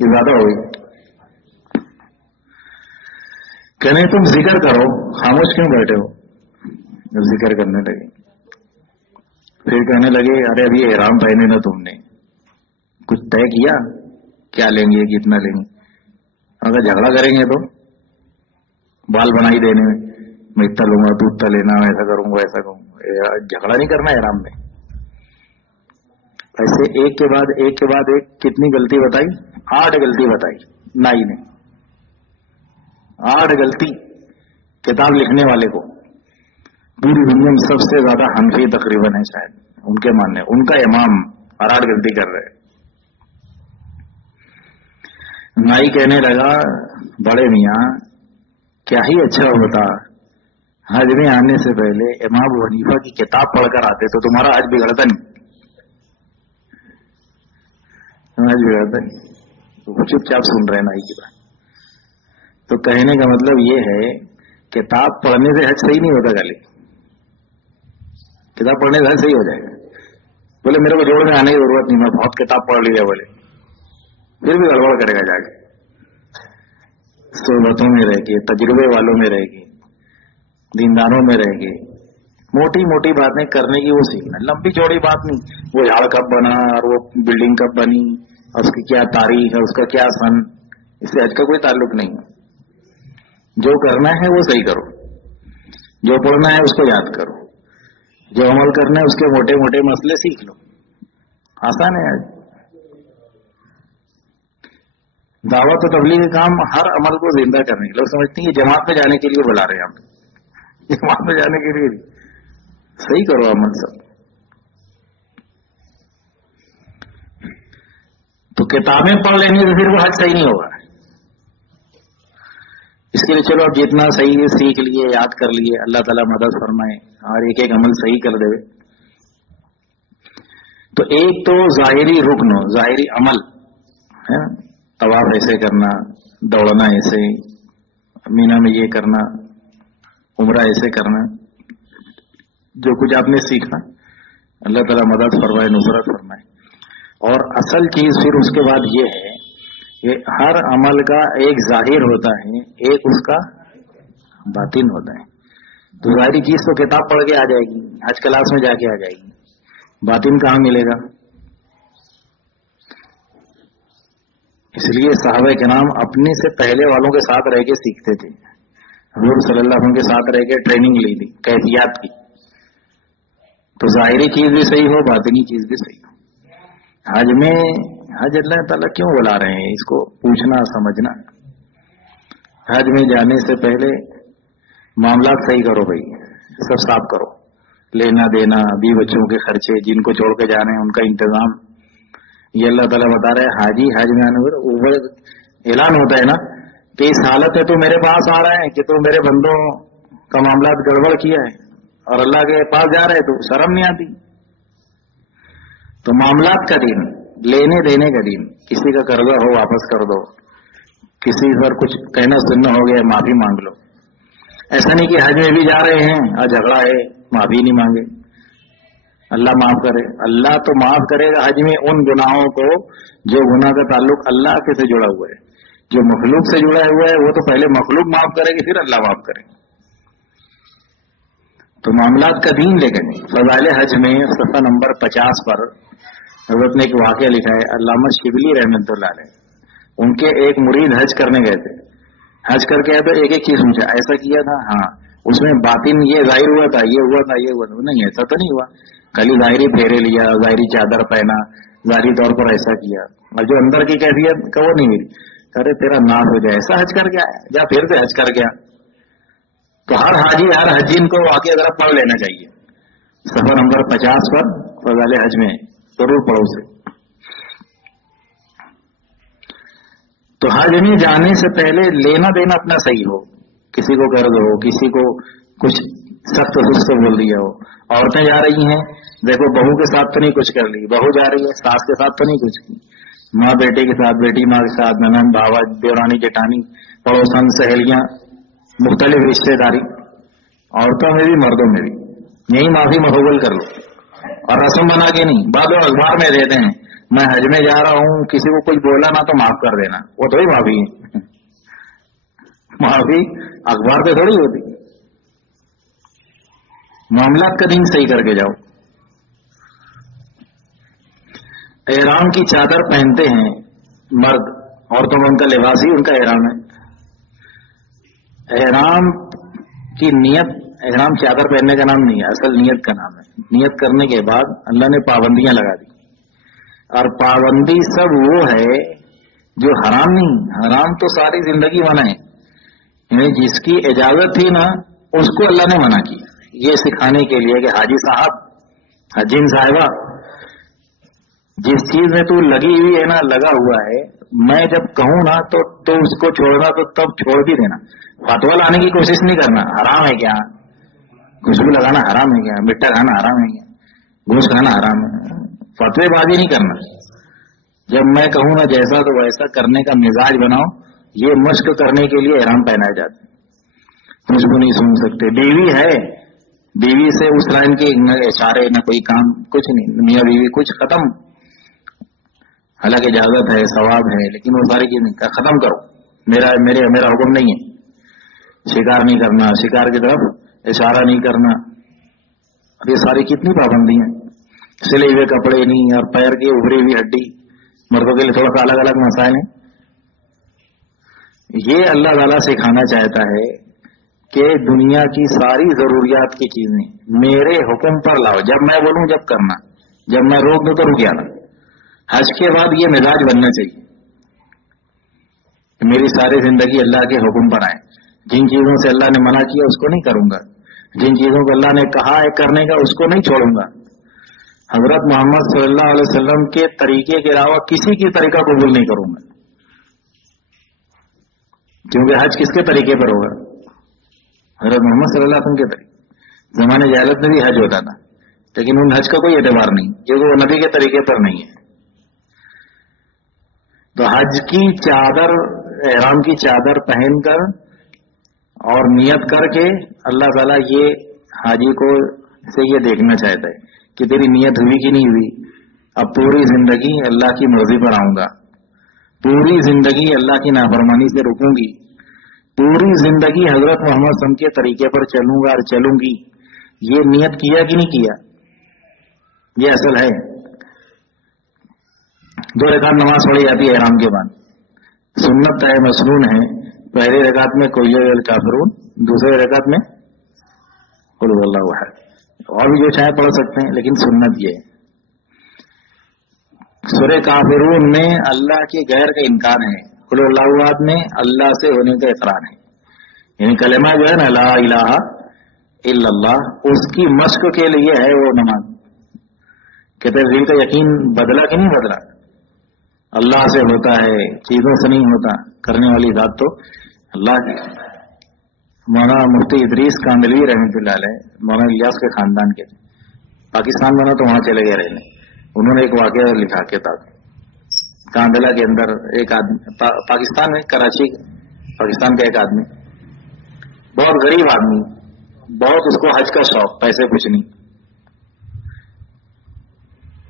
ये ज्यादा हो गई। कहने तुम जिक्र करो, खामोश क्यों बैठे हो? जिक्र करने लगे। फिर कहने लगे, अरे अभी एहराम पहने ना तुमने, कुछ तय किया क्या लेंगे, कितना लेंगे? अगर झगड़ा करेंगे तो बाल बनाई देने में, मैं इतना लूंगा, तू इतना लेना, ऐसा करूंगा ऐसा करूंगा, झगड़ा नहीं करना एहराम में। ऐसे एक के बाद एक के बाद एक कितनी गलती बताई? 8 गलती बताई नाई ने, 8 गलती किताब लिखने वाले को। पूरी दुनिया में सबसे ज्यादा हनफी तकरीबन है शायद, उनके मानने, उनका इमाम, और 8 गलती कर रहे। नाई कहने लगा, बड़े मियाँ क्या ही अच्छा होता हज में आने से पहले इमाम अबू हनीफा की किताब पढ़कर आते, तो तुम्हारा हज बिगड़ता नहीं, हज बिगड़ता नहीं। तो चुपचाप सुन रहे नाई की बात। तो कहने का मतलब ये है, किताब पढ़ने से हज सही नहीं होता, खाली किताब पढ़ने से हज सही हो जाएगा। बोले मेरे को जोड़ में आने की जरूरत नहीं, मैं बहुत किताब पढ़ ली है, बोले फिर भी गड़बड़ करेगा जाके, सोहबतों में रह के, तजुर्बे वालों में रह के, दीनदारों में रह के, मोटी मोटी बातें करने की वो सीखना, लंबी चौड़ी बात नहीं। वो झाड़ कब बना और वो बिल्डिंग कब बनी और उसकी क्या तारीख है, उसका क्या सन, इससे हज का कोई ताल्लुक नहीं है। जो करना है वो सही करो, जो पढ़ना है उसको याद करो, जो अमल करना है उसके मोटे मोटे मसले सीख लो, आसान है। دعوت و تبلیغ کا کام ہر عمل کو زندہ کرنے کے لوگ سمجھتے ہیں یہ جماعت میں جانے کے لیے بلا رہے ہیں آپ، جماعت میں جانے کے لیے صحیح کرو عمل سب. تو کتابیں پڑھ لیں گے تو پھر وہ حج صحیح نہیں ہوگا. اس کے لیے چلو اب جتنا صحیح ہے سیکھ لیے، یاد کر لیے، اللہ تعالیٰ مدد فرمائے اور ایک ایک عمل صحیح کر دے. تو ایک تو ظاہری رکن ہو، ظاہری عمل ہے نا، طواف ایسے کرنا، دوڑنا ایسے، مینا میں یہ کرنا، عمرہ ایسے کرنا، جو کچھ آپ نے سیکھا اللہ تعالیٰ مدد فرمائے، نصرت فرمائے. اور اصل چیز پھر اس کے بعد یہ ہے کہ ہر عمل کا ایک ظاہر ہوتا ہے، ایک اس کا باطن ہوتا ہے. تو ظاہری چیز تو کتاب پڑھ کے آ جائے گی، حج کلاس میں جا کے آ جائے گی، باطن کہاں ملے گا؟ اس لیے صحابہ کرام اپنے سے پہلے والوں کے ساتھ رہ کے سیکھتے تھے. حضور صلی اللہ علیہ وسلم کے ساتھ رہ کے ٹریننگ لی تھی کیفیات کی. تو ظاہری چیز بھی صحیح ہو، باطنی چیز بھی صحیح ہو. حج میں حج اللہ تعالیٰ کیوں بلا رہے ہیں، اس کو پوچھنا سمجھنا. حج میں جانے سے پہلے معاملات صحیح کرو بھائی، سب صاف کرو، لینا دینا، بیوی بچوں کے خرچے، جن کو چھوڑ کے جانے ہیں ان کا انتظام. یہ اللہ تعالیٰ بتا رہے ہیں حاجی حج میں آنے پر اوپر اعلان ہوتا ہے نا کہ اس حالت ہے تو میرے پاس آ رہے ہیں کہ تو میرے بندوں کا معاملات گڑبڑ کیا ہے، اور اللہ کے پاس جا رہے تو شرم نہیں آتی. تو معاملات کا دین، لینے دینے کا دین. کسی کا قرضہ ہو واپس کر دو، کسی پر کچھ کہنا سننا ہو گیا معافی مانگ لو. ایسا نہیں کہ حج میں بھی جا رہے ہیں اور جھگڑا ہے معافی نہیں مانگے. اللہ معاف کرے، اللہ تو معاف کرے گا حج میں ان گناہوں کو جو گناہ کا تعلق اللہ کے سے جڑا ہوا ہے. جو مخلوق سے جڑا ہوا ہے وہ تو پہلے مخلوق معاف کرے گی، پھر اللہ معاف کرے گا. تو معاملات کا دین لے کر فضائل حج میں صفحہ نمبر 50 پر حضرت نے ایک واقعہ لکھا ہے. علامہ شبلی رحمۃ اللہ علیہ، ان کے ایک مرید حج کرنے گئے تھے. حج کر کے آئے تو ایک ایک چیز پوچھا، ایسا کیا تھا؟ ہاں. اس میں باطن یہ ظاہر ہوا تھا، یہ ہوا تھا، یہ ہوا تھا؟ نہیں، ایسا تو نہیں ہوا. خالی ظاہری پھیرے لیا، ظاہری چادر پہنا، ظاہری طور پر ایسا کیا، اور جو اندر کی کیفیت کا وہ نہیں ملی. ارے تیرا ناس ہو جائے، ایسا حج کر کے آیا یا پھر سے حج کر گیا. تو ہر حاجی ہر حجین کو واقعہ ذرا پڑھ لینا چاہیے. صفحہ نمبر 50 پر فضائل حج میں ضرور پڑھو سے. تو حج میں جانے سے پہلے لینا دینا اپنا صحیح ہو. کسی کو قرض ہو، کسی کو کچھ سخت سست بول دیا ہو. عورتیں جا رہی ہیں، دیکھو بہو کے ساتھ تو نہیں کچھ کر لی، بہو جا رہی ہے ساس کے ساتھ تو نہیں کچھ کی، ماں بیٹے کے ساتھ، بیٹی ماں کے ساتھ، ننند بھاوا، دیورانی جٹانی، پڑوسن، سہیلیاں، مختلف رشتے داری، عورتوں میں بھی مردوں میں بھی. یہی معافی مقبول کر لو، اور رسم بنا کے نہیں. بعد میں اخبار میں دیتے ہیں میں حج میں جا رہا ہوں، کسی کو کچھ بولا نا تو معاف کر دینا. وہ تو ہی معافی ہے. معافی اخبار پہ تھوڑی ہوتی. معاملات کا دین صحیح کر کے جاؤ. احرام کی چادر پہنتے ہیں مرد، عورتوں میں ان کا لباس ہی ان کا احرام ہے. احرام کی نیت، احرام چادر پہننے کا نام نہیں ہے، اصل نیت کا نام ہے. نیت کرنے کے بعد اللہ نے پابندیاں لگا دی، اور پابندی سب وہ ہے جو حرام نہیں. حرام تو ساری زندگی منع ہے، یعنی جس کی اجازت تھی نا اس کو اللہ نے منع کی. یہ سکھانے کے لیے کہ حاجی صاحب، حجین صاحبہ، جس چیز میں تو لگی ہوئی ہے نا، لگا ہوا ہے، میں جب کہوں نا تو اس کو چھوڑنا تو تب چھوڑ بھی دینا. فتوا لانے کی کوشش نہیں کرنا، حرام ہے کیا، خوشبو لگانا حرام ہے کیا، مٹھا کھانا حرام ہے کیا، گوشت کھانا حرام ہے. فتوے بازی نہیں کرنا. جب میں کہوں نا جیسا تو ویسا کرنے کا مزاج بناؤ. یہ مشق کرنے کے لیے احرام پہنائے جاتے. خوشبو نہیں سن سکتے. بیوی ہے، بیوی سے اس لائن کے نہ اشارے نہ کوئی کام، کچھ نہیں. میاں بیوی کچھ ختم، حالانکہ اجازت ہے، ثواب ہے، لیکن وہ ساری چیزیں ختم کرو. میرا حکم نہیں ہے. شکار نہیں کرنا، شکار کی طرف اشارہ نہیں کرنا. اب یہ ساری کتنی پابندی ہیں. سلے ہوئے کپڑے نہیں، اور پیر کی ابھری ہوئی ہڈی. مردوں کے لیے تھوڑا سا الگ الگ مسائل ہیں. یہ اللہ تعالیٰ سکھانا چاہتا ہے کہ دنیا کی ساری ضروریات کی چیزیں میرے حکم پر لاؤ. جب میں بولوں جب کرنا، جب میں روک دوں تو رک جانا. حج کے بعد یہ مزاج بننا چاہیے. मेरी सारी जिंदगी अल्लाह के हुक्म पर आए, जिन चीजों से अल्लाह ने मना किया उसको नहीं करूंगा, जिन चीजों को अल्लाह ने कहा है करने का उसको नहीं छोड़ूंगा। हजरत मोहम्मद सल्लल्लाहु अलैहि वसल्लम के तरीके के अलावा किसी की तरीका कबूल नहीं करूंगा, क्योंकि हज किसके तरीके पर होगा? हजरत मोहम्मद सल्लल्लाहु अलैहि वसल्लम के तरीके। जमाने जहालत में भी हज होता था, लेकिन उन हज का कोई एतबार नहीं, क्योंकि वो नबी के तरीके पर नहीं है। तो हज की चादर, एहराम की चादर पहनकर और नियत करके अल्लाह ताला ये हाजी को से ये देखना चाहता है कि तेरी नियत हुई कि नहीं हुई। अब पूरी जिंदगी अल्लाह की मर्जी पर आऊंगा, पूरी जिंदगी अल्लाह की नाफरमानी से रुकूंगी, पूरी जिंदगी हजरत मोहम्मद सल्लल्लाहु अलैहि वसल्लम के तरीके पर चलूंगा और चलूंगी, ये नियत किया कि नहीं किया? ये असल है। 2 रकात नमाज पढ़ी जाती है एहराम के बाद, सुन्नत है, मसनून है। पहली रकात में कुल हुवल काफिरून, दूसरे रकात में कुल हुवल्लाहु अहद। और भी जो चाहे पढ़ सकते हैं, लेकिन सुन्नत ये है। सूरह काफिरून में अल्लाह के गैर का इनकार है, कुल हुवल्लाहु अहद में अल्लाह से होने का इकरार है। यानी कलेमा जो है ना, ला इलाहा इल्लल्लाह, उसकी मश्क के लिए है वो नमाज। कहते हैं दिल का यकीन बदला कि नहीं बदला? अल्लाह से होता है, चीजों से नहीं होता। करने वाली बात तो अल्लाह की। मौलाना मुफ्ती इदरीस कांदलवी रहमतुल्लाह अलैह मौलाना इलियास के खानदान के थे, पाकिस्तान में ना तो वहां चले गए रहने। उन्होंने एक वाकया लिखा किताब, कांदला के अंदर एक आदमी पाकिस्तान में, कराची पाकिस्तान का एक आदमी, बहुत गरीब आदमी, बहुत उसको हज का शौक, पैसे कुछ नहीं,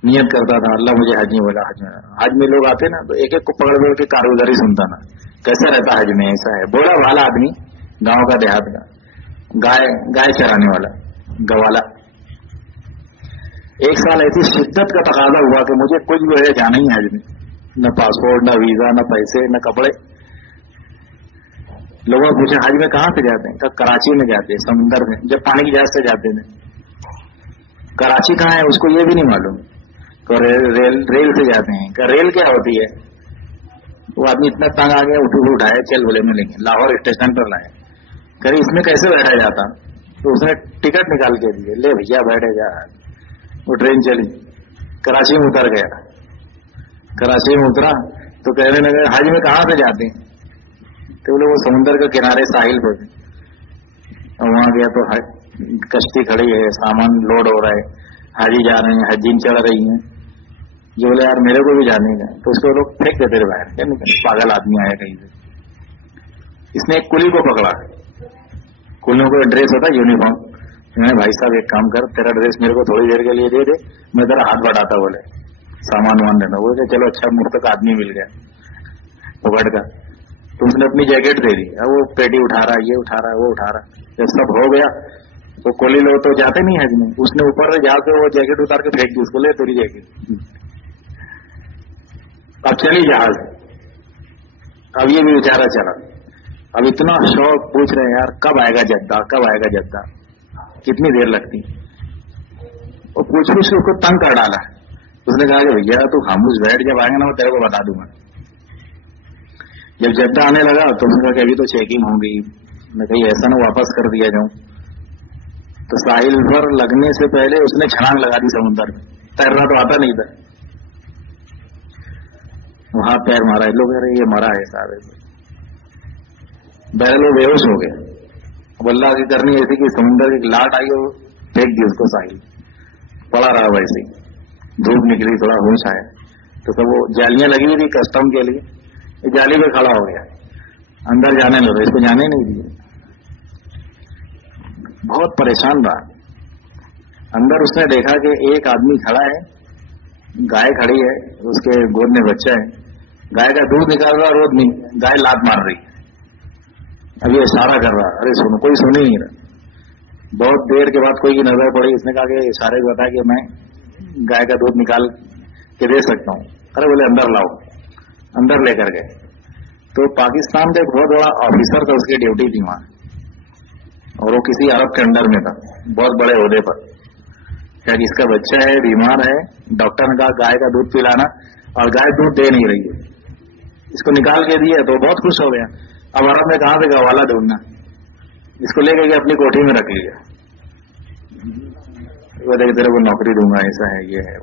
नियत करता था अल्लाह मुझे हज नहीं बोला। हज में लोग आते ना तो एक एक को पकड़ पकड़ के कारगुजारी सुनता ना, कैसा रहता हज में। ऐसा है बोला भाला आदमी, गांव का, देहात का, गाय चराने वाला, गवाला। एक साल ऐसी शिद्दत का तकाजा हुआ कि मुझे कुछ भी है जाना ही हज में, न पासपोर्ट, न वीजा, न पैसे, न कपड़े। लोगों ने पूछा हज में कहां से जाते हैं? कहा कराची में जाते हैं, समुंदर में, जब पानी की जहाज से जाते थे। कराची कहाँ है उसको ये भी नहीं मालूम, तो रेल से जाते हैं। क्या रेल क्या होती है? वो आदमी इतना तंग आ गया, उठाया, चल बोले मिलेंगे, लाहौर स्टेशन पर लाए। कहीं इसमें कैसे बैठा जाता? तो उसने टिकट निकाल के दिए, ले भैया बैठे जा। वो ट्रेन चली, कराची में उतर गया। कराची में उतरा तो कहने लगे हज में कहां से जाते हैं? तो बोले वो समुद्र के किनारे साहिल पे। वहां गया तो कश्ती खड़ी है, सामान लोड हो रहा है, हाजी जा रहे हैं, हजीन चढ़ रही हैं। ये बोले यार मेरे को भी जाने का, तो उसको लोग फेंक देते रहे बाहर, क्या नहीं, पागल आदमी आया कहीं से। इसने एक कुली को पकड़ा, कुलियों को ड्रेस होता है यूनिफॉर्म, भाई साहब एक काम कर, तेरा ड्रेस मेरे को थोड़ी देर के लिए दे दे, मैं तेरा हाथ बढ़ाता, बोले सामान वामान देना। बोले चलो अच्छा, मुफ्त का आदमी मिल गया पकड़ का। तो उसने अपनी जैकेट दे दी, अब वो पेटी उठा रहा, ये उठा रहा, वो उठा रहा। जब सब हो गया तो कोली लोग तो जाते नहीं हज में, उसने ऊपर से जहाज से वो जैकेट उतार के फेंक दी उसको, ले तेरी जैकेट। अब चली जहाज, अब ये भी बेचारा चला। अब इतना शौक, पूछ रहे हैं यार कब आएगा जद्दा, कब आएगा जद्दा, कितनी देर लगती। वो पूछ पूछ के उसको तंग कर डाला। उसने कहा कि भैया तू खामोश बैठ, जब आएगा ना मैं तेरे को बता दूंगा। जब जद्दा आने लगा तो उसने कहा कि अभी तो चेकिंग होगी, मैं कहीं ऐसा ना वापस कर दिया जाऊं। तो साहिल पर लगने से पहले उसने छलांग लगा दी समुद्र में, तैरना तो आता नहीं था। वहां पैर मारा, लोग कह रहे ये मरा है साहब, बहरे लोग बेहोश हो गए। अब अल्लाह की करनी ऐसी कि समुद्र की लाट आई और फेंक दी उसको, साहिल पड़ा रहा वैसे ही। धूप निकली, थोड़ा होश आया तो सब वो जालियां लगी हुई थी कस्टम के लिए, जाली पे खड़ा हो गया, अंदर जाने लगा, इसको जाने नहीं दिए। बहुत परेशान रहा। अंदर उसने देखा कि एक आदमी खड़ा है, गाय खड़ी है, उसके गोद में बच्चा है, गाय का दूध निकाल रहा, रोज नहीं, गाय लात मार रही। अब ये इशारा कर रहा, अरे सुनो, कोई सुन ही नहीं रहा। बहुत देर के बाद कोई की नजर पड़ी, इसने कहा कि इशारे को बता कि मैं गाय का दूध निकाल के दे सकता हूं। अरे बोले अंदर लाओ, अंदर लेकर गए। तो पाकिस्तान का एक बहुत बड़ा ऑफिसर था, उसकी ड्यूटी थी वहां, और वो किसी अरब के अंडर में था, बहुत बड़े ओहदे पर। क्या जिसका बच्चा है, बीमार है, डॉक्टर ने कहा गाय का दूध पिलाना, और गाय दूध दे नहीं रही है। इसको निकाल के दिया तो बहुत खुश हो गया। अब औरत ने कहां से गवाला ढूंढना, इसको लेके के अपनी कोठी में रख लिया। वो देख तेरे को नौकरी दूंगा, ऐसा है, ये है।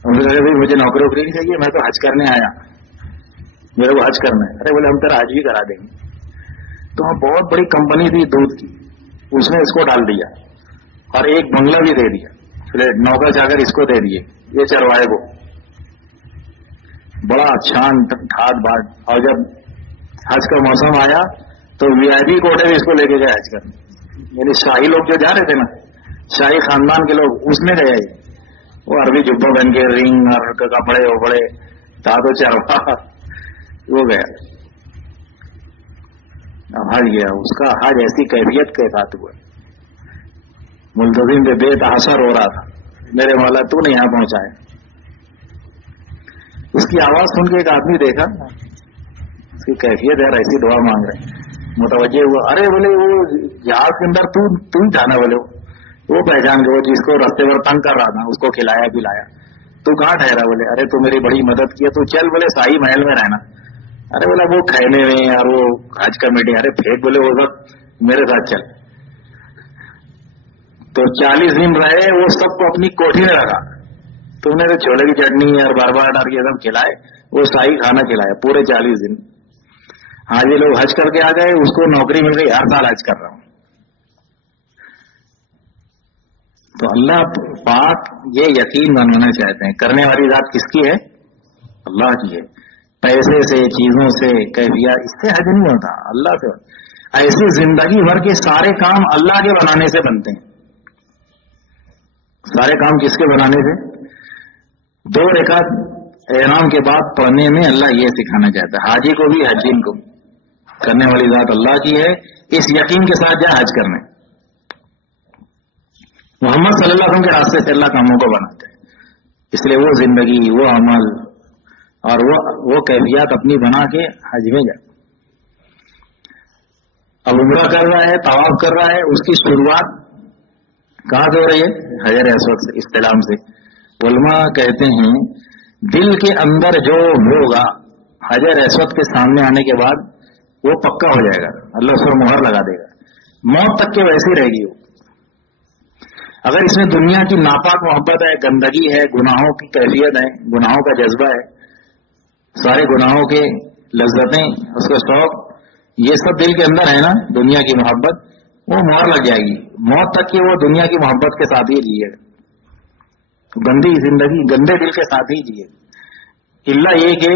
उन्होंने कहा भाई मुझे नौकरी वोकरी नहीं चाहिए, मैं तो हज करने आया, मेरे को हज करना है। अरे बोले हम तेरा हज भी करा देंगे। तो वहां बहुत बड़ी कंपनी थी दूध की, उसने इसको डाल दिया और एक बंगला भी दे दिया, फिर नौकर चाकर इसको दे दिए, ये चरवाए को बड़ा शान ठाट बाट। और जब हज का मौसम आया तो वीआईपी कोटे में इसको लेके गए हज करने, यानी शाही लोग जो जा रहे थे ना, शाही खानदान के लोग, उसमें गए। वो अरबी जुब्बा बन के रिंग और कपड़े वपड़े था तो चरवा वो गया, हज गया। उसका हज ऐसी कैफियत के साथ हुआ, मुल्तजिम पे बेतहासर हो रहा था, मेरे मौला तू ने यहां पहुंचाया। उसकी आवाज सुन के एक आदमी देखा, उसकी कैफियत यार ऐसी दुआ मांग रहे, मुतवज्जे हुआ। अरे बोले वो जहाज के अंदर तू ही था ना, बोले वो पहचान गए, वो जिसको रास्ते पर तंग कर रहा था उसको खिलाया पिलाया, तू कहाँ ठहरा? बोले अरे तू मेरी बड़ी मदद की, तू चल बोले शाही महल में रहना। अरे बोला वो खैमे में और वो हज कमेटी, अरे फेंक बोले वो सब मेरे साथ चल। तो 40 दिन रहे, वो सबको अपनी कोठी में रखा। तुमने तो छोले की चटनी और बार डाल के सब खिलाए, वो शाही खाना खिलाया पूरे 40 दिन। हाँ ये लोग हज करके आ गए, उसको नौकरी मिल गई, हर साल हज कर रहा हूं। तो अल्लाह पाक ये यकीन बनवाना चाहते हैं, करने वाली जात किसकी है? अल्लाह की है। पैसे से, चीजों से, कैफिया, इससे हज नहीं होता, अल्लाह से। ऐसी जिंदगी भर के सारे काम अल्लाह के बनाने से बनते हैं। सारे काम किसके बनाने से? 2 रकात एहराम के बाद पढ़ने में अल्लाह ये सिखाना चाहता है, हाजी को भी हजीन को। करने वाली जात अल्लाह की है, इस यकीन के साथ जा हज करने। मोहम्मद सल्लल्लाहु अलैहि वसल्लम के रास्ते से अल्लाह कामों को बनाते हैं, इसलिए वो जिंदगी, वो अमल और वो कैफियत अपनी बना के हज में जाए। अब उम्रा कर रहा है, तवाफ कर रहा है, उसकी शुरुआत कहां से हो रही है? हजर अस्वद से, इस्तिलाम से। उलमा कहते हैं दिल के अंदर जो होगा हजर अस्वद के सामने आने के बाद वो पक्का हो जाएगा, अल्लाह उस पर मुहर लगा देगा, मौत तक के वैसी रहेगी वो। अगर इसमें दुनिया की नापाक मोहब्बत है, गंदगी है, गुनाहों की कैफियत है, गुनाहों का जज्बा है, सारे गुनाहों के लज्जतें, उसका शौक, ये सब दिल के अंदर है ना, दुनिया की मोहब्बत, वो मुहर लग जाएगी, मौत तक की वो दुनिया की मोहब्बत के साथ ही जिएगा, गंदी जिंदगी गंदे दिल के साथ ही जिएगा। इल्ला ये कि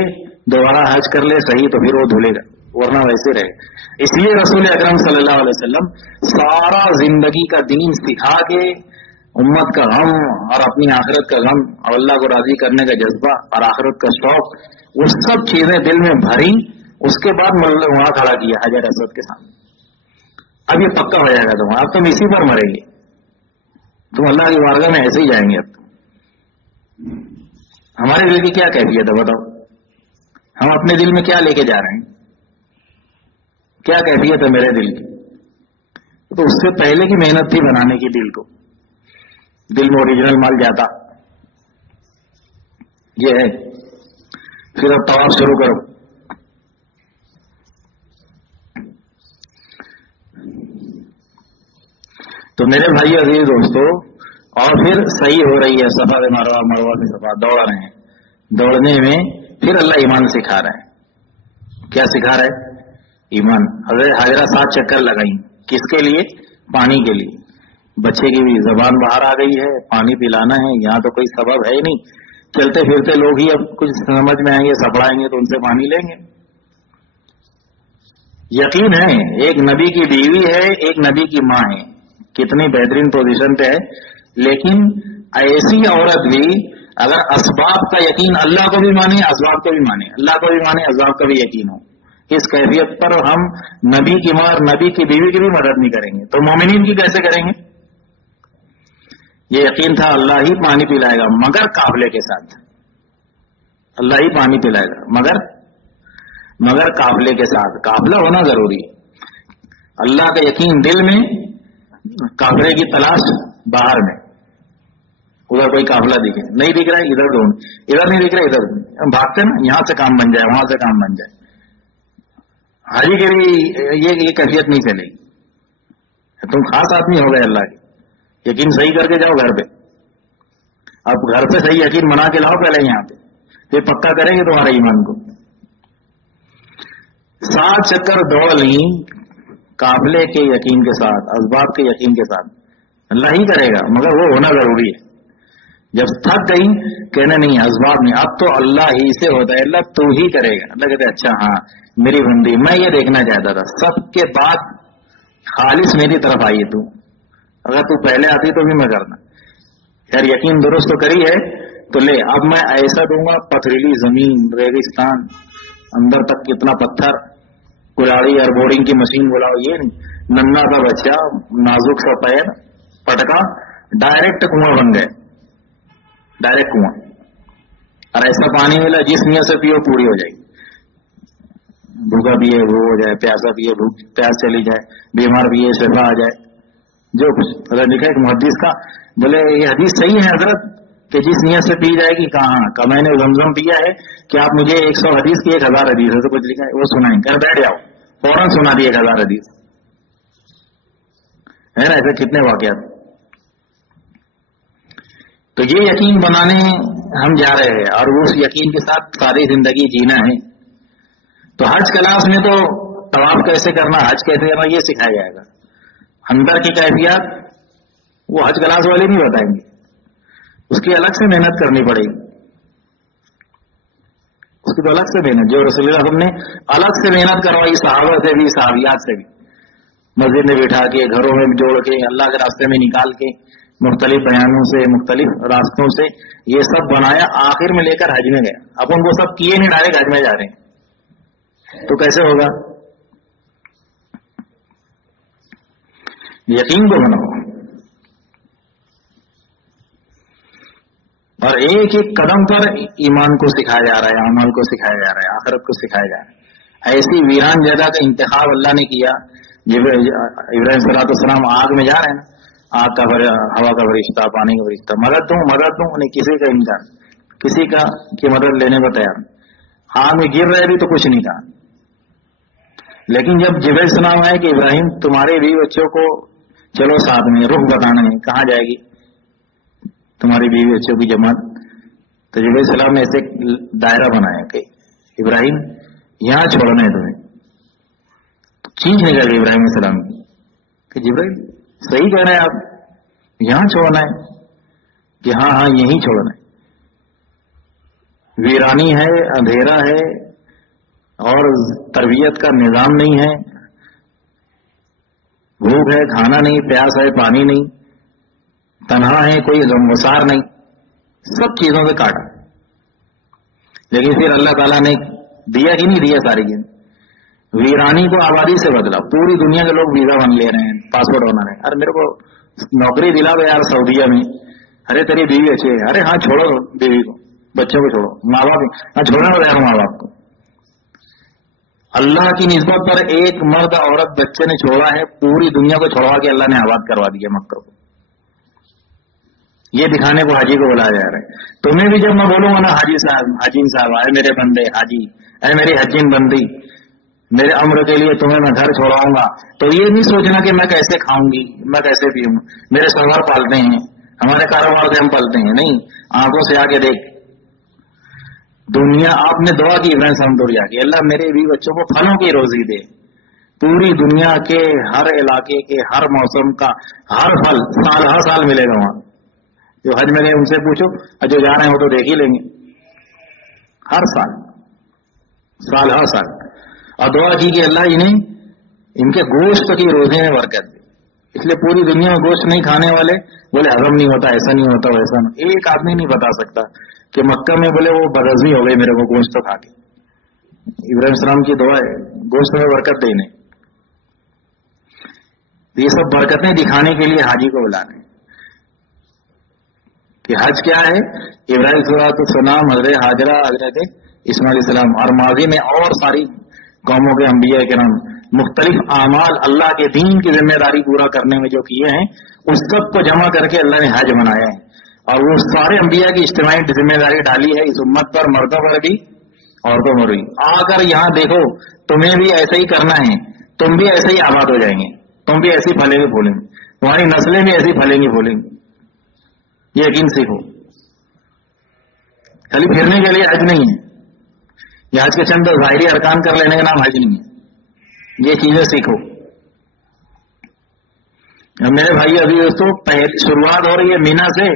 दोबारा हज कर ले सही तो फिर वो धुलेगा, वरना वैसे रहे। इसलिए रसूल अकरम सल्लल्लाहु अलैहि वसल्लम सारा जिंदगी का दीन सिखा के उम्मत का गम और अपनी आखिरत का गम और अल्लाह को राजी करने का जज्बा और आखिरत का शौक, वो सब चीजें दिल में भरी, उसके बाद वहां खड़ा किया हजर अस्वद के सामने। अब ये पक्का हो जाएगा तुम, अब तुम इसी पर मरेंगे, तुम अल्लाह की वारगाह में ऐसे ही जाएंगे। अब हमारे दिल की क्या कैफियत है बताओ, हम अपने दिल में क्या लेके जा रहे हैं, क्या कैफियत है मेरे दिल की? तो उससे पहले की मेहनत थी बनाने की दिल को, दिल में ओरिजिनल माल जाता। ये है। फिर अब तवाफ शुरू करो। तो मेरे भाई अजीज दोस्तों, और फिर सही हो रही है सफा से मरवा, मरवा से सफा, दौड़ रहे हैं। दौड़ने में फिर अल्लाह ईमान सिखा रहा है। क्या सिखा रहा है? ईमान। हज़रत हाजरा 7 चक्कर लगाई, किसके लिए? पानी के लिए। बच्चे की भी जबान बाहर आ गई है, पानी पिलाना है, यहाँ तो कोई सबब है ही नहीं, चलते फिरते लोग ही अब कुछ समझ में आएंगे, सपड़ाएंगे तो उनसे पानी लेंगे। यकीन है, एक नबी की बीवी है, एक नबी की माँ है, कितनी बेहतरीन पोजीशन पे है, लेकिन ऐसी औरत भी अगर असबाब का यकीन, अल्लाह को भी माने, असबाब को भी माने, अल्लाह को भी माने, असबाब का भी यकीन हो, इस कैफियत पर हम नबी की मां और नबी की बीवी की भी मदद नहीं करेंगे तो मोमिनीन की कैसे करेंगे? ये यकीन था अल्लाह ही पानी पिलाएगा, मगर काफले के साथ। अल्लाह ही पानी पिलाएगा मगर काफले के साथ। काफला होना जरूरी है। अल्लाह का यकीन दिल में, काफले की तलाश बाहर में। उधर कोई काफिला दिखे, नहीं दिख रहा है इधर ढूंढ, इधर नहीं दिख रहा इधर ढूंढ, हम भागते ना, यहां से काम बन जाए, वहां से काम बन जाए। हाजी के लिए ये कैफियत नहीं चलेगी। तुम खास आदमी हो गए अल्लाह के, यकीन सही करके जाओ घर पे। अब घर पे सही यकीन बना के लाओ पहले यहां पे, ये पक्का करेंगे तुम्हारे ईमान को। 7 चक्कर दौड़ ली काफिले के यकीन के साथ, असबाब के यकीन के साथ, अल्लाह ही करेगा मगर वो होना जरूरी है। जब थक गई कहना नहीं असबाब नहीं, अब तो अल्लाह ही से होता है, अल्लाह तू ही करेगा। अल्लाह कहते अच्छा हाँ मेरी बंदी, मैं ये देखना चाहता था, सबके बाद खालिस मेरी तरफ आई तू, अगर तू पहले आती तो भी मैं करना। यार यकीन दुरुस्त तो करी है तो ले, अब मैं ऐसा दूंगा पथरीली जमीन, रेगिस्तान, अंदर तक कितना पत्थर, कुल्हाड़ी और बोरिंग की मशीन बुलाओ, ये नहीं, नन्ना सा बच्चा, नाजुक सा पैर, पटका, डायरेक्ट कुआं बन गए, डायरेक्ट कुआं। और ऐसा पानी मिला जिस नियत से पियो पूरी हो जाएगी, भूखा पिए वो हो जाए, प्यासा पिए भूख प्यास चली जाए, बीमार पिए शिफा आ जाए, जो कुछ। अगर लिखा है मुहद्दिस का, बोले ये हदीस सही है हजरत कि जिस नियत से पी जाएगी, कहाँ का मैंने जमजम पिया है कि आप मुझे 100 हदीस की 1000 हदीस है तो कुछ लिखा है वो सुनाएं, कर बैठ जाओ, फौरन सुना दिए 1000 हदीस, है ना। ऐसे कितने वाकयात। तो ये यकीन बनाने हम जा रहे हैं और उस यकीन के साथ सारी जिंदगी जीना है। तो हज क्लास में तो तवाफ कैसे करना, हज कैसे करना ये सिखाया जाएगा। अंदर की कैफियत वो हज क्लास वाले नहीं बताएंगे, उसकी अलग से मेहनत करनी पड़ेगी, उसकी तो अलग से मेहनत, जो रसूलुल्लाह ने अलग से मेहनत करवाई सहाबा से भी, सहाबियात से भी, मस्जिद में बिठा के, घरों में जोड़ के, अल्लाह के रास्ते में निकाल के, मुख्तलिफ बयानों से, मुख्तलिफ रास्तों से ये सब बनाया, आखिर में लेकर हज में गया। अब उनको सब किए नहीं, डायरेक्ट हज में जा रहे हैं, तो कैसे होगा। यकीन को बनाओ और एक एक कदम पर ईमान को सिखाया जा रहा है, अमल को सिखाया जा रहा है, आखिरत को सिखाया जा रहा है। ऐसी वीरान जगह का इंतखाब अल्लाह ने किया। इब्राहिम सलाम आग में जा रहे हैं ना, आग का हवा का फरिश्ता, पानी का फरिश्ता, मदद दूं नहीं, किसी का इनकार, किसी का की मदद लेने को तैयार। आग में गिर रहे भी तो कुछ नहीं कहा। लेकिन जब जिब्राइल सलाम आए कि इब्राहिम तुम्हारे बीवी बच्चों को चलो साथ में, रुख बताना है, कहाँ जाएगी तुम्हारी बीवी बच्चों की जमात, तो जिब्राइल सलाम ने ऐसे दायरा बनाया कि इब्राहिम यहां छोड़ना है तुम्हें। चीज निकल गई इब्राहिम सलाम की कि जिब्राइल सही कह रहे हैं आप, यहां छोड़ना है कि हाँ हाँ यहीं छोड़ना है। वीरानी है, अंधेरा है और तरबियत का निजाम नहीं है, भूख है, खाना नहीं, प्यास है, पानी नहीं, तन्हा है, कोई गमगसार नहीं, सब चीजों से काटा। लेकिन फिर अल्लाह ताला ने दिया कि नहीं दिया सारी चीज, वीरानी को आबादी से बदला। पूरी दुनिया के लोग वीजा बन ले रहे हैं, पासपोर्ट बना रहे हैं, अरे मेरे को नौकरी दिला दो यार सऊदीया में, अरे तेरी बीवी अच्छी है, अरे हाँ छोड़ो बीवी को, बच्चों को छोड़ो, माँ बाप हाँ छोड़ना दो यार माँ बाप को। अल्लाह की निस्बत पर एक मर्द औरत बच्चे ने छोड़ा है, पूरी दुनिया को छोड़वा के अल्लाह ने आबाद करवा दिया मक्का को। ये दिखाने को हाजी को बुलाया जा रहा है। तुम्हें भी जब मैं बोलूंगा ना हाजी साहब आए मेरे बंदे हाजी, अरे मेरी हजीन बंदी, मेरे अम्र के लिए तुम्हें मैं घर छोड़ाऊंगा, तो ये नहीं सोचना कि मैं कैसे खाऊंगी, मैं कैसे पीऊंगा, मेरे सवार पालते हैं, हमारे कारोबार से हम पालते हैं, नहीं, आंखों से आके देख। दुनिया आपने दुआ की इब्राहिम समदुरिया की, अल्लाह मेरे भी बच्चों को फलों की रोजी दे, पूरी दुनिया के हर इलाके के हर मौसम का हर फल साल हर साल मिलेगा वहां। जो हज में गए उनसे पूछो, जो जा रहे हो तो देख ही लेंगे, हर साल हर साल। और दुआ की कि अल्लाह इन्हें इनके गोश्त की रोजे में बरकत दे। इसलिए पूरी दुनिया में गोश्त नहीं खाने वाले बोले हजम नहीं होता, ऐसा नहीं होता, वैसा नहीं। एक आदमी नहीं बता सकता कि मक्का में बोले वो बदहजमी हो गई मेरे को गोश्त तो खा के। इब्राहिम सलाम की दुआ है गोश्त में बरकत देने। ये सब बरकतें दिखाने के लिए हाजी को बुलाने कि हज क्या है। इब्राहिम सलाम, हजरत हाजरा, हजरत इस्माइल सलाम और माजी में और सारी कौमों के अंबिया के नाम मुख्तलिफ आमाल अल्लाह के दीन की जिम्मेदारी पूरा करने में जो किए हैं, उस सब को जमा करके अल्लाह ने हज बनाया है। اور وہ سارے انبیاء کی اجتماعی ذمہ داری ڈالی ہے اس امت پر، مردوں پر بھی عورتوں پر بھی. آ کر یہاں دیکھو تمہیں بھی ایسا ہی کرنا ہے، تم بھی ایسے ہی آباد ہو جائیں گے، تم بھی ایسی پھلیں گے پھولیں گے، تمہاری نسلیں بھی ایسی پھلیں گی پھولیں گی. یہ یقین سیکھو. خالی پھرنے کے لیے حج نہیں ہے، یہ حج کے چند ظاہری ارکان کر لینے کا نام حج نہیں ہے. یہ چیزیں سیکھو. میرے بھائی ابھی دوستوں پہلی شروعات ہو رہی ہے مینا سے.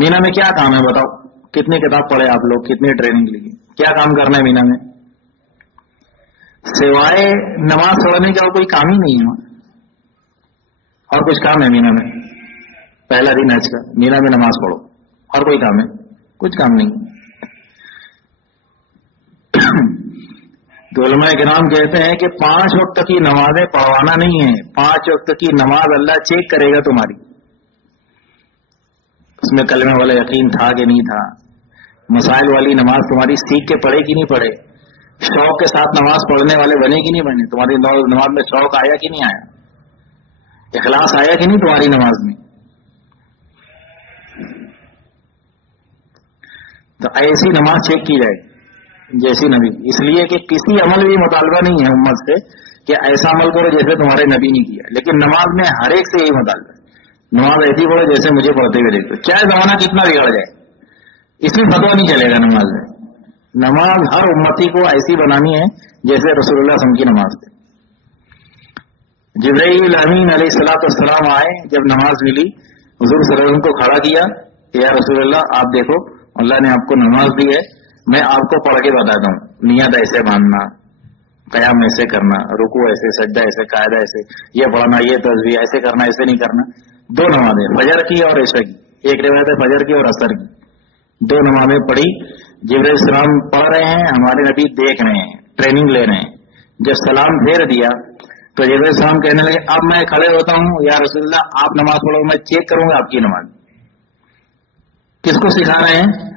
مینا میں کیا کام ہے بتاؤ؟ کتنی کتاب پڑھے آپ لوگ، کتنی ٹریننگ لی؟ کیا کام کرنا ہے مینا میں؟ سوائے نماز پڑھنے کا کوئی کام ہی نہیں ہے. اور کچھ کام ہے مینا میں؟ پہلا دن حج کا، مینا میں نماز پڑھو. اور کوئی کام ہے؟ کچھ کام نہیں. تو علماء کرام کہتے ہیں کہ 5 وقت کی نمازیں پڑھوانا نہیں ہے. 5 وقت کی نماز اللہ چیک کرے گا تمہاری، اس میں کلمہ والا یقین تھا کہ نہیں تھا، مسائل والی نماز تمہاری سیکھ کے پڑھے کہ نہیں پڑھے، شوق کے ساتھ نماز پڑھنے والے بنے کہ نہیں بنے، تمہاری نماز میں شوق آیا کہ نہیں آیا، اخلاص آیا کہ نہیں تمہاری نماز میں. تو ایسی نماز چیک کی جائے جیسی نبی. اس لیے کہ کسی عمل بھی مطالبہ نہیں ہے امت سے کہ ایسا عمل کرو جیسے تمہارے نبی نے کیا، لیکن نماز میں ہر ایک سے یہی مطالبہ ہے، نماز ایسی پڑھو جیسے مجھے پڑھتے ہوئے دیکھو، چاہے زمانہ کتنا بگڑ جائے، اس میں فتویٰ نہیں چلے گا. نماز میں نماز ہر امتی کو ایسی بنانی ہے جیسے رسول اللہ صلی اللہ علیہ وسلم کی نماز تھی. جبرائیل امین علیہ الصلوۃ والسلام آئے، جب نماز ملی حضور صلی اللہ علیہ وسلم کو کھڑا کیا کہ یا رسول اللہ آپ دیکھو اللہ نے آپ کو نماز دی ہے، میں آپ کو پڑھ کے بتاتا ہوں. نیت ایسے باندھنا، قیام ایسے کرنا، رکوع ایسے، سجدہ ایسے، قاعدہ ایسے، یہ پڑھنا، یہ تسبیح ایسے کرنا، ایسے نہیں کرنا. 2 نمازیں فجر کی اور عشاء کی، ایک روایت ہے فجر کی اور عصر کی. 2 نمازیں پڑھی. جبرائیل السلام پڑھ رہے ہیں، ہمارے نبی دیکھ رہے ہیں، ٹریننگ لے رہے ہیں. جب سلام پھیر دیا تو جبرائیل السلام کہنے لگے اب میں کھڑے ہوتا ہوں یا رسول اللہ آپ نماز پڑھو، میں چیک کروں گا آپ کی نماز. کس کو سکھا رہے ہیں؟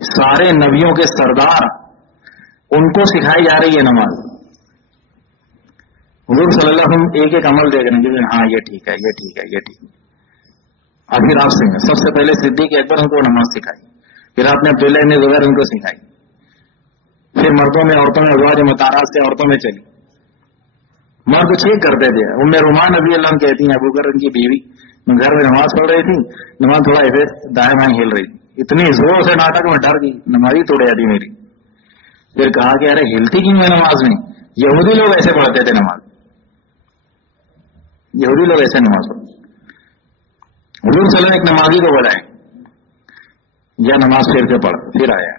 سارے نبیوں کے سردار، ان کو سکھائی جا رہی ہے نماز. حضور صلی اللہ علیہ وسلم ایک ایک عمل دیکھ رہے ہیں، ہاں یہ ٹھیک ہے، یہ ٹھیک ہے، یہ ٹھیک ہے. اور پھر آپ سے سب سے پہلے صدیق اکبر ان کو نماز سکھائی، پھر آپ نے عبداللہ بن زبیر ان کو سکھائی، پھر مردوں میں عورتوں میں ازواج مطہرات سے عورتوں میں چلی. مرد چیک کرتے تھے. ام رومان رضی اللہ عنہ کہتی ہیں ابو بکر ان کی بیوی گھر میں نماز پڑھ رہی تھی، نماز تھوڑا ایسے دائیں بائیں ہل رہی تھی، اتنی زور سے ناٹک میں ڈر گئی، نمازی توڑ جاتی میری. پھر کہا کہ ارے ہلتی کیوں ہے نماز میں؟ یہودی لوگ ایسے پڑھتے تھے نماز، یہودی لوگ ایسے نماز پڑھتے. حضور صلی اللہ علیہ وسلم ایک نمازی کو بلائے، یا نماز پھر سے پڑھ، پھر آیا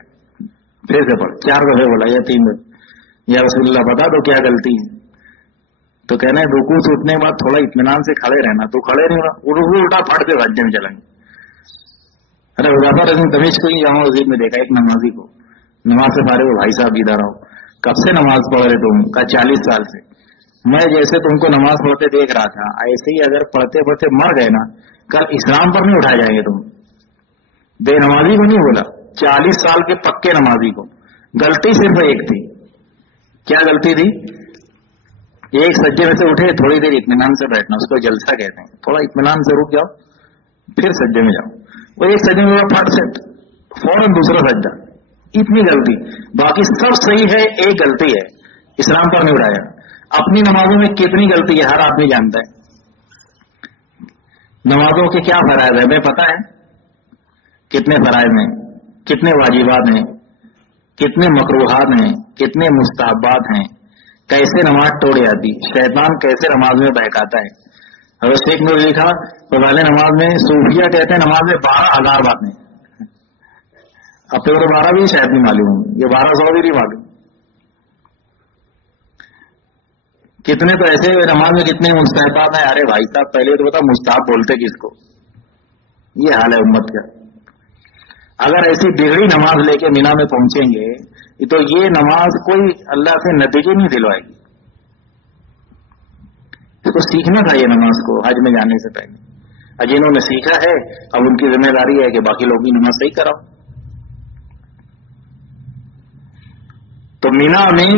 پھر سے پڑھ، 4 دفعے بولا یا 3 دفعے. یا رسول اللہ بتا دو کیا غلطی ہے؟ تو کہنا ہے رکوع سے اٹھنے کے بعد تھوڑا اطمینان سے کھڑے رہنا. تو کھڑے نہیں ہوا، رکوع اٹھا پھٹ کے بھجنے میں چلیں گے. ارے حذیفہ رضی تمیز کو یہاں وزیر میں دیکھا ایک نمازی کو نماز سے فارغ ہو، بھائی صاحب ادھر آؤ، کب سے نماز پڑھ رہے تم؟ کہا 40 سال سے. میں جیسے تم کو نماز پڑھتے دیکھ رہا تھا ایسے ہی اگر پڑھتے پڑھتے مر گئے نا کل اسلام پر نہیں اٹھائے جائیں گے. تم بے نمازی کو نہیں بولا، 40 سال کے پکے نمازی کو. غلطی صرف ایک تھی. کیا غلطی تھی؟ ایک سجدے میں سے اٹھے، تھوڑی دیر اطمینان سے بیٹھنا، اس کو جلسہ کہتے ہیں. تھوڑا اطمینان سے رک جاؤ پھر سجدے میں جاؤ. وہ ایک سجدے میں پھٹ سے فوراً دوسرا سجدہ. اتنی غلطی، باقی سب صحیح ہے، ایک غلطی ہے اسلام پر نہیں اٹھایا. اپنی نمازوں میں کتنی غلطی ہے ہر آدمی جانتا ہے. نمازوں کے کیا فرائض ہے ہمیں پتا ہے؟ کتنے فرائض ہیں، کتنے واجبات ہیں، کتنے مکروہات ہیں، کتنے مستحبات ہیں، کیسے نماز توڑ جاتی، شیطان کیسے نماز میں بہکاتا ہے. حضرت شیخ نے لکھا تو والے نماز میں صوفیہ کہتے ہیں نماز میں 12,000 باتیں. اب تو 12 بھی شاید نہیں معلوم، یہ 1200 بھی نہیں معلوم. کتنے تو ایسے نماز میں کتنے مستحبات ہیں. ارے بھائی صاحب پہلے تو بتا مستحب بولتے کس کو؟ یہ حال ہے امت کا. اگر ایسی بگڑی نماز لے کے مینا میں پہنچیں گے تو یہ نماز کوئی اللہ سے نتیجے نہیں دلوائے گی. اس کو سیکھنا تھا یہ نماز کو حج میں جانے سے پہلے. جنہوں نے سیکھا ہے اب ان کی ذمہ داری ہے کہ باقی لوگ بھی نماز صحیح کراؤ. تو مینا میں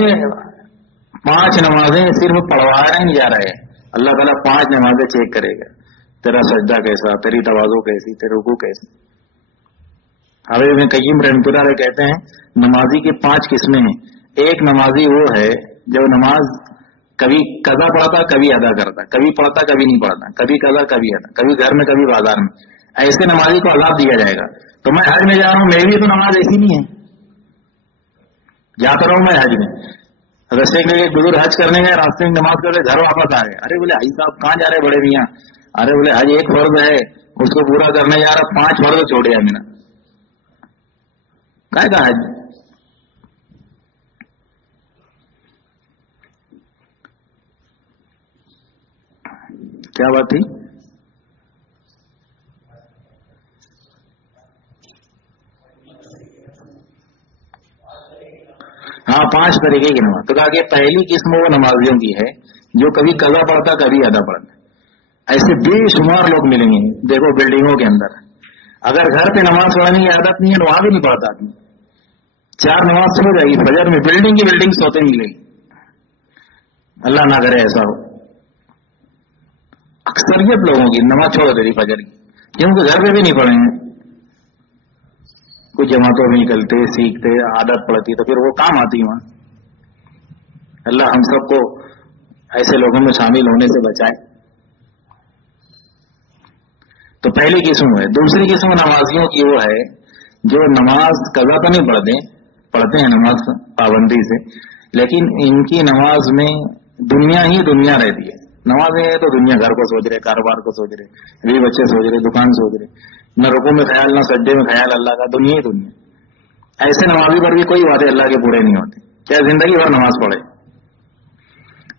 5 نمازیں صرف پڑھوایا نہیں جا رہے. اللہ تعالیٰ 5 نمازیں چیک کرے گا. تیرا سجدہ کیسا، تیری تواضع کیسی، تیرے رکوع کیسے. حافظ ابن قیم رحمۃ اللہ علیہ کہتے ہیں نمازی کی 5 قسمیں ہیں. ایک نمازی وہ ہے جو نماز کبھی قضا پڑھتا کبھی ادا کرتا، کبھی پڑھتا کبھی نہیں پڑھتا، کبھی قضا کبھی ادا، کبھی گھر میں کبھی بازار میں. ایسے نمازی کو عذاب دیا جائے گا. تو میں حج میں جا رہا ہوں، میری بھی تو نماز ایسی نہیں ہے. جاتا رہوں میں حج میں، رستے کے لیے بزرگ حج کرنے گئے، راستے میں نماز کر کے گھر واپس آ گئے. ارے بولے حاجی صاحب کہاں جا رہے بڑے میاں؟ ارے بولے حج ایک فرض ہے اس کو پورا کرنے جا رہا، 5 فرض چھوڑ دیا میں نے. کہا حج کیا بات تھی؟ ہاں 5 طریقے کی نماز. تو کہا کہ پہلی قسم وہ نمازیوں کی ہے جو کبھی قضا پڑھتا کبھی ادا پڑھتا. ایسے بے شمار لوگ ملیں گے. دیکھو بلڈنگوں کے اندر اگر گھر پہ نماز پڑھنے کی عادت نہیں ہے تو وہاں بھی نہیں پڑھتا آدمی. 4 نماز چھوڑ جائے گی فجر میں، بلڈنگ کی بلڈنگ سوتے ملے گی. اللہ نہ کرے ایسا ہو. اکثریت لوگوں کی نماز چھوڑ دے رہی فجر کی، کیونکہ گھر پہ بھی نہیں پڑھیں گے. کچھ جماعتوں میں نکلتے سیکھتے عادت پڑتی تو پھر وہ کام آتی وہاں. اللہ ہم سب کو ایسے لوگوں میں شامل ہونے سے بچائے. تو پہلی قسم ہے. دوسری قسم نمازیوں کی وہ ہے جو نماز قضا تو نہیں پڑھتے ہیں نماز پابندی سے، لیکن ان کی نماز میں دنیا ہی دنیا رہتی ہے. نماز ہے تو دنیا، گھر کو سوچ رہے، کاروبار کو سوچ رہے، بھی بچے سوچ رہے، دکان سوچ رہے، نہ رکوع میں خیال نہ سجدے میں خیال، اللہ کا دنیا ہی دنیا. ایسے نمازی پر بھی کوئی وعدے اللہ کے پورے نہیں ہوتے، چاہے زندگی بھر نماز پڑھے.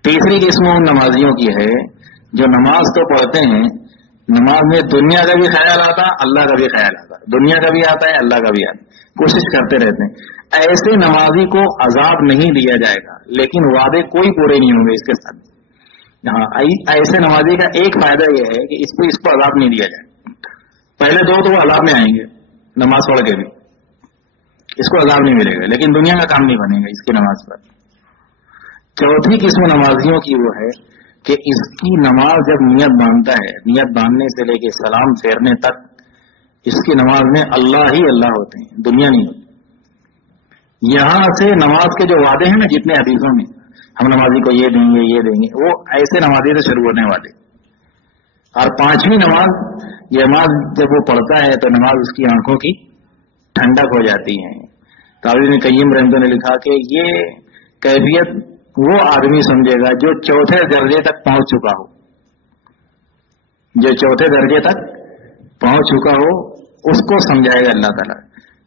تیسری قسم ان نمازیوں کی ہے جو نماز تو پڑھتے ہیں، نماز میں دنیا کا بھی خیال آتا، اللہ کا بھی خیال آتا، دنیا کا بھی آتا ہے اللہ کا بھی آتا، کوشش کرتے رہتے ہیں. ایسے نمازی کو عذاب نہیں دیا جائے گا، لیکن وعدے کوئی پورے نہیں ہوں گے اس کے ساتھ. ہاں ایسے نمازی کا ایک فائدہ یہ ہے کہ اس کو عذاب نہیں دیا جائے. پہلے 2 تو وہ عذاب میں آئیں گے نماز پڑھ کے بھی، اس کو عذاب نہیں ملے گا، لیکن دنیا کا کام نہیں بنے گا اس کی نماز پر. چوتھی قسم نمازیوں کی وہ ہے کہ اس کی نماز جب نیت باندھتا ہے، نیت باندھنے سے لے کے سلام پھیرنے تک اس کی نماز میں اللہ ہی اللہ ہوتے ہیں، دنیا نہیں ہوتی. یہاں سے نماز کے جو وعدے ہیں نا جتنے حدیثوں میں ہم نمازی کو یہ دیں گے یہ دیں گے، وہ ایسے نمازی سے شروع ہونے والے. اور 5ویں نماز، یہ نماز جب وہ پڑھتا ہے تو نماز اس کی آنکھوں کی ٹھنڈک ہو جاتی ہے. حافظ ابن قیم رحمۃ اللہ نے لکھا کہ یہ کیفیت وہ آدمی سمجھے گا جو 4تھے درجے تک پہنچ چکا ہو. جو 4تھے درجے تک پہنچ چکا ہو اس کو سمجھائے گا اللہ تعالیٰ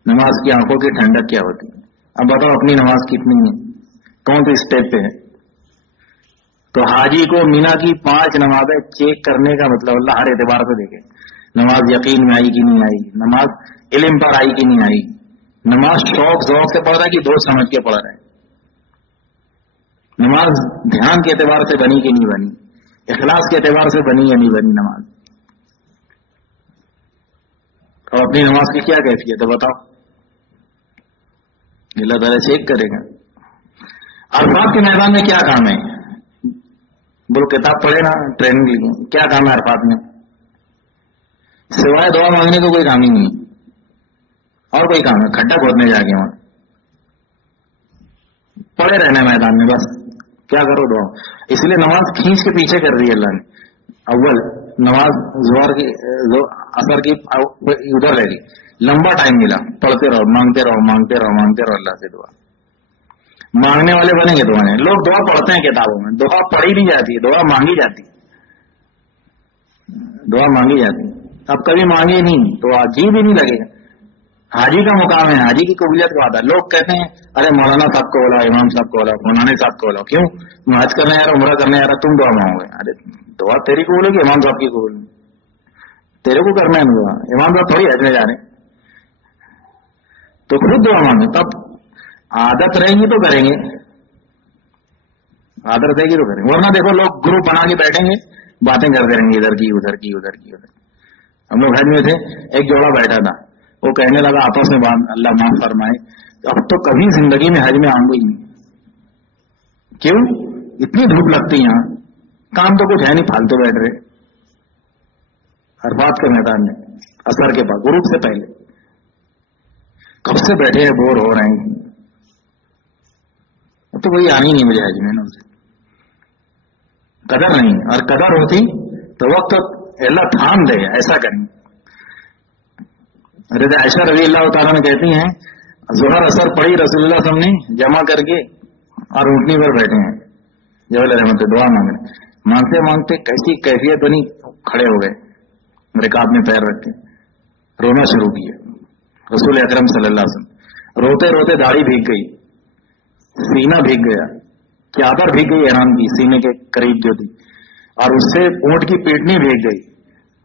نماز کی آنکھوں کی ٹھنڈک کیا ہوتی ہے. اب بتاؤ اپنی نماز کتنی ہے، کون سی اسٹیپ پہ ہے؟ تو حاجی کو مینا کی 5 نمازیں چیک کرنے کا مطلب اللہ ہر اعتبار سے دیکھے. نماز یقین میں آئی کہ نہیں آئی، نماز علم پر آئی کہ نہیں آئی، نماز شوق ذوق سے پڑھ رہا ہے کہ دوست سمجھ کے پڑھ رہا ہے، نماز دھیان کے اعتبار سے بنی کہ نہیں بنی، اخلاص کے اعتبار سے بنی یا نہیں بنی نماز. اور اپنی نماز کی کیا کیفیت ہے بتاؤ، اللہ تعالیٰ چیک کرے گا. عرفات کے میدان میں کیا کام ہے؟ بولو کتاب پڑھے نا، ٹریننگ لی، کیا کام ہے عرفات میں؟ سوائے دعا مانگنے کو کوئی کام ہی نہیں، اور کوئی کام ہے؟ کھڈا کھودنے جا کے وہاں پڑے رہنا میدان میں، بس کیا کرو دعا. اس لیے نماز کھینچ کے پیچھے کر دی اللہ نے. اول نماز ظہر کی اثر کی ادھر رہ گئی، لمبا ٹائم ملا، پڑھتے رہو مانگتے رہو مانگتے رہو مانگتے رہو اللہ سے دعا. مانگنے والے بنیں گے دعا نہیں. لوگ دعا پڑھتے ہیں کتابوں میں، دعا پڑھی نہیں جاتی ہے، دعا مانگی جاتی ہے، دعا مانگی جاتی ہے. اب کبھی مانگے نہیں تو عجیب ہی نہیں لگے گا. حاجی کا مقام ہے، حاجی کی قبولیت کا آتا ہے. لوگ کہتے ہیں ارے مولانا صاحب کو بولا، امام صاحب کو بولا، مولانا صاحب کو بولا، کیوں میں حج کرنے آ رہا، عمرہ کرنے آ رہا، تم دعا مانگو گے؟ ارے دعا تیری کو بولے گی، امام صاحب کی قبول تیرے کو کرنا ہے دعا، امام صاحب تھوڑی حج میں جا رہے ہیں. تو خود دعا مانگے، تب عادت رہے گی تو کریں گے، عادت رہے گی تو کریں گے. ورنہ دیکھو لوگ گروپ بنا کے بیٹھیں گے، باتیں کرتے رہیں گے ادھر کی ادھر کی ادھر کی ادھر. ہم لوگ حج میں تھے، ایک جوڑا بیٹھا تھا، وہ کہنے لگا آپس میں بات، اللہ معاف فرمائے اب تو کبھی زندگی میں حج میں آؤں گی نہیں. کیوں؟ اتنی دھوپ لگتی یہاں، کام تو کچھ ہے نہیں، پھالتو بیٹھ رہے. عرفات کے میدان میں اثر کے بعد غروب سے پہلے कब से बैठे हैं, बोर हो रहे हैं, तो वही आनी नहीं मुझे हज में ना, उसे कदर नहीं, और कदर होती तो वक्त अल्लाह थाम दे, ऐसा करें। अरे आयशा रज़ी अल्लाह तआला ने कहती हैं, ज़ोहर असर पड़ी रसूलुल्लाह सबने जमा करके और ऊँटनी पर बैठे हैं जबल रहमत, दुआ मांगते मांगते कैसी कैफियत बनी, खड़े हो गए, रिकाब में पैर रख के रोना शुरू किया। रसूल अकरम सल्लल्लाहु अलैहि वसल्लम रोते रोते दाढ़ी भीग गई, सीना भीग गया, चादर भीग गई एहराम की सीने के करीब जो थी, और उससे ऊँट की पेटनी भीग गई,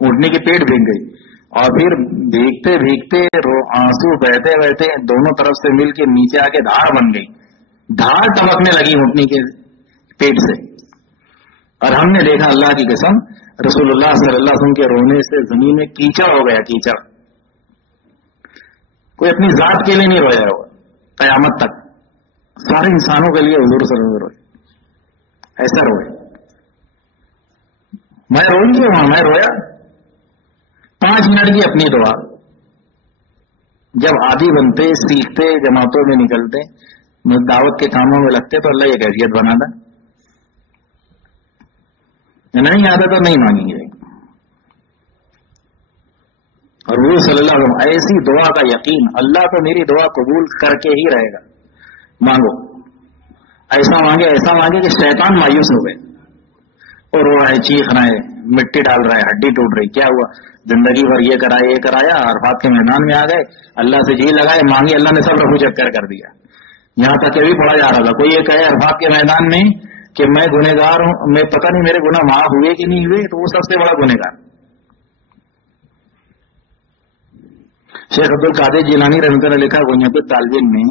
ऊँटनी की पेट भीग गई, और फिर भीगते भीगते आंसू बहते बहते दोनों तरफ से मिलके नीचे आके धार बन गई, धार टपकने लगी ऊँटनी के पेट से। और हमने देखा अल्लाह की कसम रसूलुल्लाह सल्लल्लाहु अलैहि वसल्लम के रोने से जमीन में कीचड़ हो गया, कीचड़। कोई अपनी जात के लिए नहीं रोया होगा कयामत तक, सारे इंसानों के लिए हुजूर सल्लल्लाहु अलैहि वसल्लम रोए, ऐसा रोए। मैं रोई क्यों वहां, मैं रोया 5 मिनट की अपनी दुआ। जब आदी बनते, सीखते, जमातों में निकलते, दावत के कामों में लगते, तो अल्लाह ये कैफियत बना था। नहीं आता तो नहीं मांगेंगे। और वो सल्लल्लाहु अलैहि वसल्लम ऐसी दुआ का यकीन, अल्लाह तो मेरी दुआ कबूल करके ही रहेगा, मांगो। ऐसा मांगे कि शैतान मायूस हो गए और रो रहा है, चीख रहा है, मिट्टी डाल रहा है, हड्डी टूट रही, क्या हुआ, जिंदगी भर ये कराया, अरफात के मैदान में आ गए, अल्लाह से जी लगाए, मांगे, अल्लाह ने सब रफू चक्कर कर दिया। यहां तक ये भी पढ़ा जा रहा था, कोई ये कहे अरफात के मैदान में कि मैं गुनहगार हूं, मैं पता नहीं मेरे गुनाह माफ हुए कि नहीं हुए, तो वो सबसे बड़ा गुनहगार। शेख अब्दुल कादिर जिलानी रहमतुल्लाह लिखा बुनियाद तालबीन में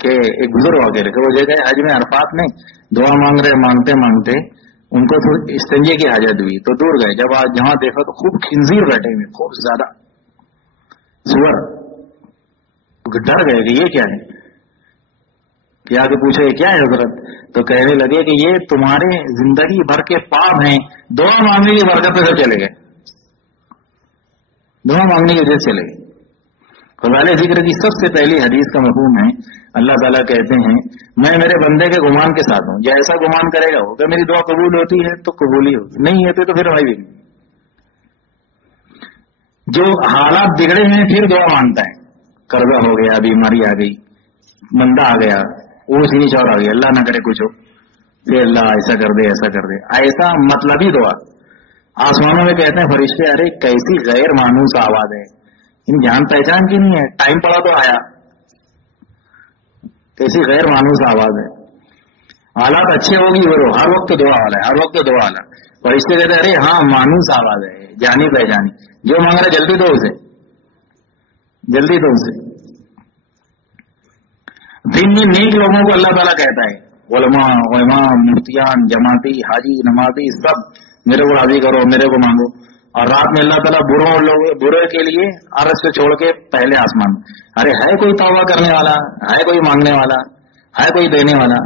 कि एक बुजुर्ग वगैरह के वो जगह हज में अरफात में दुआ मांग रहे, मांगते मांगते उनको तो इस्तिंजे की हाजत हुई, तो दूर गए। जब आज जहां देखा तो खूब खिंजीर बैठे हुए, खूब ज्यादा सुअर, डर गए कि ये क्या है, कि आगे पूछे क्या है हजरत, तो कहने लगे कि ये तुम्हारे जिंदगी भर के पाप हैं, दुआ मांगने की बरकत से चले गए, दुआ मांगने की वजह से चले गए। खुदाले जिक्र की सबसे पहली हदीस का मफहूम है, अल्लाह ताला कहते हैं मैं मेरे बंदे के गुमान के साथ हूं, जैसा गुमान करेगा हो, कि मेरी दुआ कबूल होती है तो कबूल ही होती, नहीं होती तो फिर भाई भी। जो हालात बिगड़े हैं फिर दुआ मांगता है, कर्जा हो गया, बीमारी आ गई, मंदा आ गया, ऊंच नीच और आ गई, अल्लाह ना करे कुछ हो, फिर अल्लाह ऐसा कर दे, ऐसा कर दे, ऐसा मतलबी दुआ। आसमानों में कहते हैं फरिश्ते, अरे कैसी गैर मानूस आवाज है, इन जान पहचान की नहीं है, टाइम पड़ा तो आया, कैसी गैर मानूस आवाज है। हालात अच्छे होगी वो हर वक्त दुआ वाला है, हर वक्त दुआ वाला। फरिश्ते कहते अरे हाँ मानूस आवाज है, जानी पहचानी, जो मांग रहा जल्दी दो उसे, जल्दी दो उसे। दिन में नेक लोगों को अल्लाह ताला कहता है, उलमा, इमाम, मुफ्तियान, जमाती, हाजी, नमाजी, सब मेरे को राजी करो, मेरे को मांगो। और रात में अल्लाह ताला बुरे के लिए अर्श से छोड़ के पहले आसमान, अरे है कोई तौबा करने वाला, है कोई मांगने वाला, है कोई देने वाला।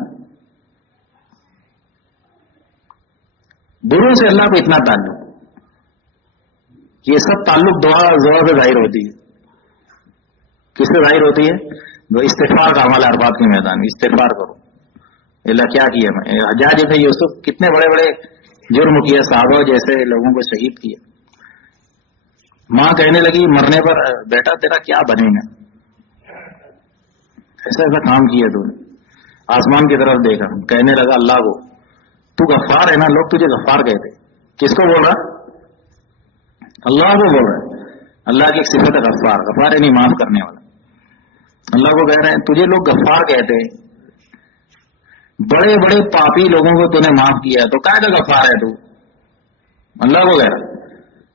बुरों से अल्लाह को इतना ताल्लुक, ये सब ताल्लुक दुआ से जाहिर होती है। किससे जाहिर होती है? वो इस्तिगफार का अमल, अरफात के मैदान में इस्तिगफार करो, अल्लाह क्या किया मैं, हज्जाज इब्न यूसुफ कितने बड़े बड़े जुर्म किया, साहबा जैसे लोगों को शहीद किया। मां कहने लगी मरने पर, बेटा तेरा क्या बनेगा, ऐसा ऐसा काम किया तूने। आसमान की तरफ देखा, कहने लगा अल्लाह को, तू गफ्फार है ना, लोग तुझे गफ्फार कहते। किसको बोल रहा? अल्लाह को बोल रहा है। अल्लाह की एक सिफत है गफ्फार, गफ्फार यानी माफ करने वाला। अल्लाह को कह रहे हैं तुझे लोग गफ्फार कहते हैं, बड़े बड़े पापी लोगों को तूने माफ किया, तो क्या का गफ्फार है तू? अल्लाह को कह रहा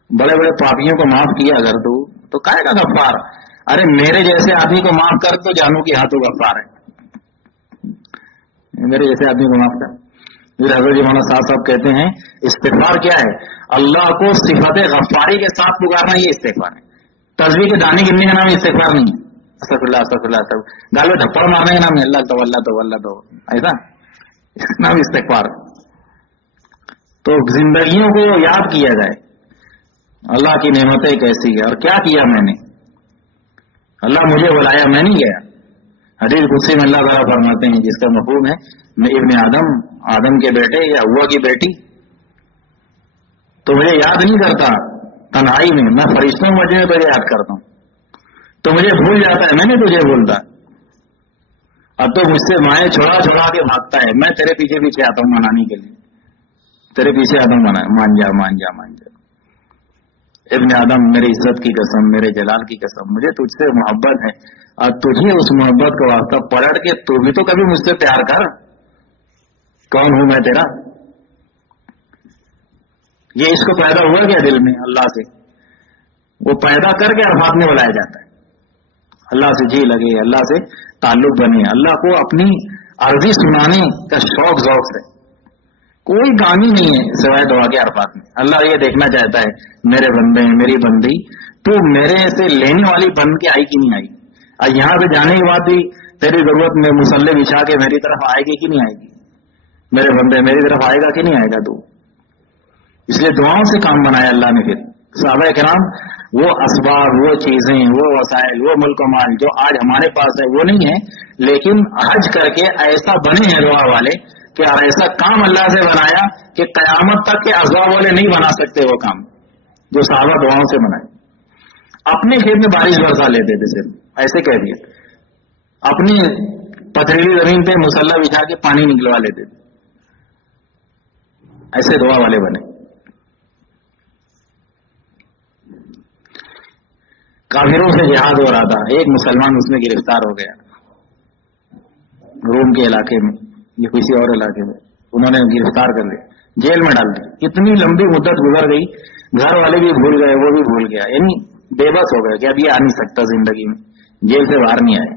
बड़े बड़े पापियों को माफ किया अगर तू, तो क्या का गफ्फार? अरे मेरे जैसे आदमी को माफ कर तो जानू कि हाँ तू गफ्फार है, मेरे जैसे आदमी को माफ कर। फिर हज़रत मौलाना साहब कहते हैं इस्तिगफार क्या है? अल्लाह को सिफत गफ्फारी के साथ पुकारना, ये इस्तिगफार है। तस्बीह के दाने गिनने का नाम इस्तिगफार नहीं है, अस्तगफिरुल्लाह अस्तगफिरुल्लाह, सब गाल में थप्पड़ मारने का नाम है अल्लाह तो अल्लाह तो अल्लाह तो, ऐसा इसका नाम इस्तिगफार। तो जिंदगियों को याद किया जाए, अल्लाह की नेमतें कैसी है और क्या किया मैंने, अल्लाह मुझे बुलाया, मैं नहीं गया। हदीस कुदसी में अल्लाह ताला फरमाते हैं, जिसका मफहूम है मैं इब्ने आदम के बेटे या हुआ की बेटी, तो मुझे याद नहीं करता तन्हाई में, मैं फरिश्तों में तुझे याद करता हूं, तो मुझे भूल जाता है, मैंने तुझे भूलता। अब तो मुझसे माए छोड़ा छोड़ा के भागता है, मैं तेरे पीछे पीछे आता हूं मनाने के लिए, तेरे पीछे आता हूं मान जा मान जा मान जा। इब्ने आदम, मेरी इज्जत की कसम, मेरे जलाल की कसम, मुझे तुझसे मोहब्बत है, और तुझे उस मोहब्बत का वास्ता पलट के तू भी तो कभी मुझसे प्यार कर। कौन हूं मैं तेरा? ये इसको पैदा हुआ क्या दिल में अल्लाह से? वो पैदा करके अरफात में बुलाया जाता है। अल्लाह से जी लगे, अल्लाह से ताल्लुक बने, अल्लाह को अपनी अर्जी सुनाने का शौक ज़ौक है। कोई काम ही नहीं है सिवाय दुआ के अरफात में। अल्लाह ये देखना चाहता है, मेरे बंदे, मेरी बंदी, तो मेरे से लेने वाली बन के आई कि नहीं आई, और यहां से जाने के बाद भी तेरी जरूरत में मुसल्ले बिछा के मेरी तरफ आएगी कि नहीं आएगी? मेरे बंदे मेरी तरफ आएगा कि नहीं आएगा तू? इसलिए दुआओं से काम बनाया अल्लाह ने। फिर सहाबा किराम वो असबाब, वो चीजें, वो वसाइल, वो मुल्क माल जो आज हमारे पास है वो नहीं है, लेकिन हज करके ऐसा बने हैं दुआ वाले कि ऐसा काम अल्लाह से बनाया कि कयामत तक के असबाब वाले नहीं बना सकते वो काम जो सहाबा दुआओं से बनाए। अपने खेत में बारिश बरसा लेते थे, सिर्फ ऐसे कह दिए, अपनी पथरीली जमीन पे मुसल्ला बिछा के पानी निकलवा लेते थे, ऐसे दुआ वाले बने। काफिरों से जिहाद हो रहा था, एक मुसलमान उसमें गिरफ्तार हो गया, रोम के इलाके में या किसी और इलाके में, उन्होंने गिरफ्तार कर लिया, जेल में डाल दिया। इतनी लंबी मुद्दत गुजर गई, घर वाले भी भूल गए, वो भी भूल गया, यानी बेबस हो गया कि अब ये आ नहीं सकता जिंदगी में, जेल से बाहर नहीं आए।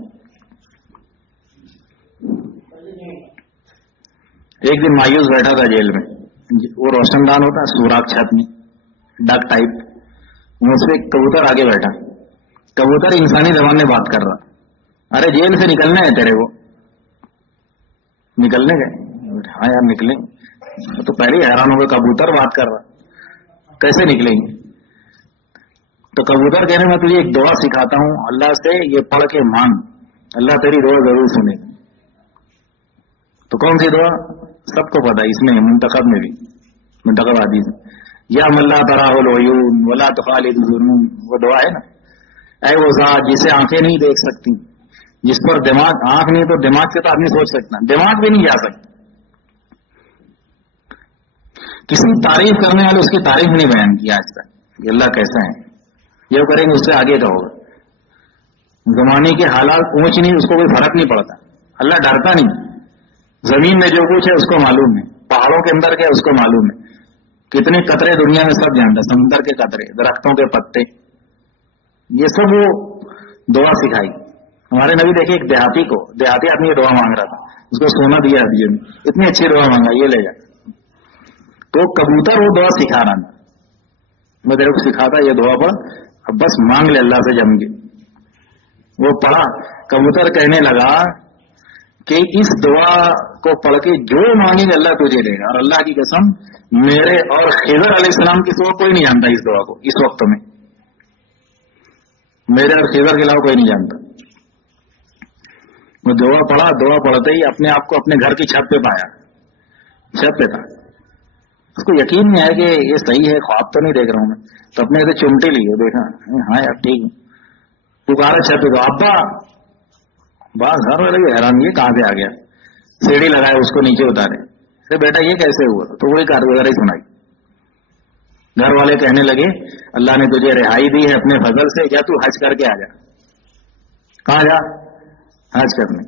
एक दिन मायूस बैठा था जेल में, वो रोशनदान होता सुराख छत में, डक टाइप, उसमें एक कबूतर आगे बैठा। कबूतर इंसानी जबान में बात कर रहा, अरे जेल से निकलना है तेरे को, निकलने गए? हाँ यार निकलें। तो पहले ही हैरान हो गए, कबूतर बात कर रहा, कैसे निकलेंगे? तो कबूतर कहने में तुझे एक दुआ सिखाता हूं, अल्लाह से ये पढ़ के मांग, अल्लाह तेरी दुआ जरूर सुनेगा। तो कौन सी दुआ? सबको पता है, इसमें मुंतखब में भी, मुंतखब हदीस या मल्ला तराहुल उयून वला तुखालिद जुनून, वो दुआ है ना, ऐ वो ज़ात जिसे आंखें नहीं देख सकती, जिस पर दिमाग, आंख नहीं तो दिमाग से तो आदमी सोच सकता, दिमाग भी नहीं जा सकता। किसी तारीफ करने वाले उसकी तारीफ नहीं बयान की आज तक कि अल्लाह कैसा है, ये करेंगे उससे आगे का होगा। जमाने के हालात ऊंच नहीं, उसको कोई फर्क नहीं पड़ता, अल्लाह डरता नहीं। जमीन में जो कुछ है उसको मालूम है, पहाड़ों के अंदर क्या है उसको मालूम है, कितने कतरे दुनिया में सब जानता, समुद्र के कतरे, दरख्तों के पत्ते, ये सब वो दुआ सिखाई। हमारे नबी देखे एक देहाती आदमी ये दुआ मांग रहा था, उसको सोना दिया हदिये में, इतनी अच्छी दुआ मांगा, ये ले जा। तो कबूतर वो दुआ सिखा रहा था, मैं तेरे को सिखाता ये दुआ पर, अब बस मांग ले अल्लाह से जम के। वो पढ़ा, कबूतर कहने लगा कि इस दुआ को पढ़ के जो मांगेंगे अल्लाह तुझे देगा, और अल्लाह की कसम मेरे और खिज़र अलैहिस्सलाम की सिवा कोई नहीं जानता इस दुआ को, इस वक्त में मेरे और खिज़र के अलावा कोई नहीं जानता। वो दुआ पढ़ा, दुआ पढ़ते ही अपने आप को अपने घर की छत पे पाया, छत पे था, उसको यकीन नहीं आया कि ये सही है, ख्वाब तो नहीं देख रहा हूं मैं। तो अपने से चिमटी ली, देखा हाँ यार ठीक, पुकारा छत पे, तो अब्बा, बस घर वाले हैरान, ये कहां से आ गया, सीढ़ी लगाए उसको नीचे उतारे, अरे बेटा ये कैसे हुआ? तो वही कारगुजारी सुनाई। घर वाले कहने लगे अल्लाह ने तुझे रिहाई दी है अपने फजल से, जा तू हज करके आ जा। कहां जा? हज करने।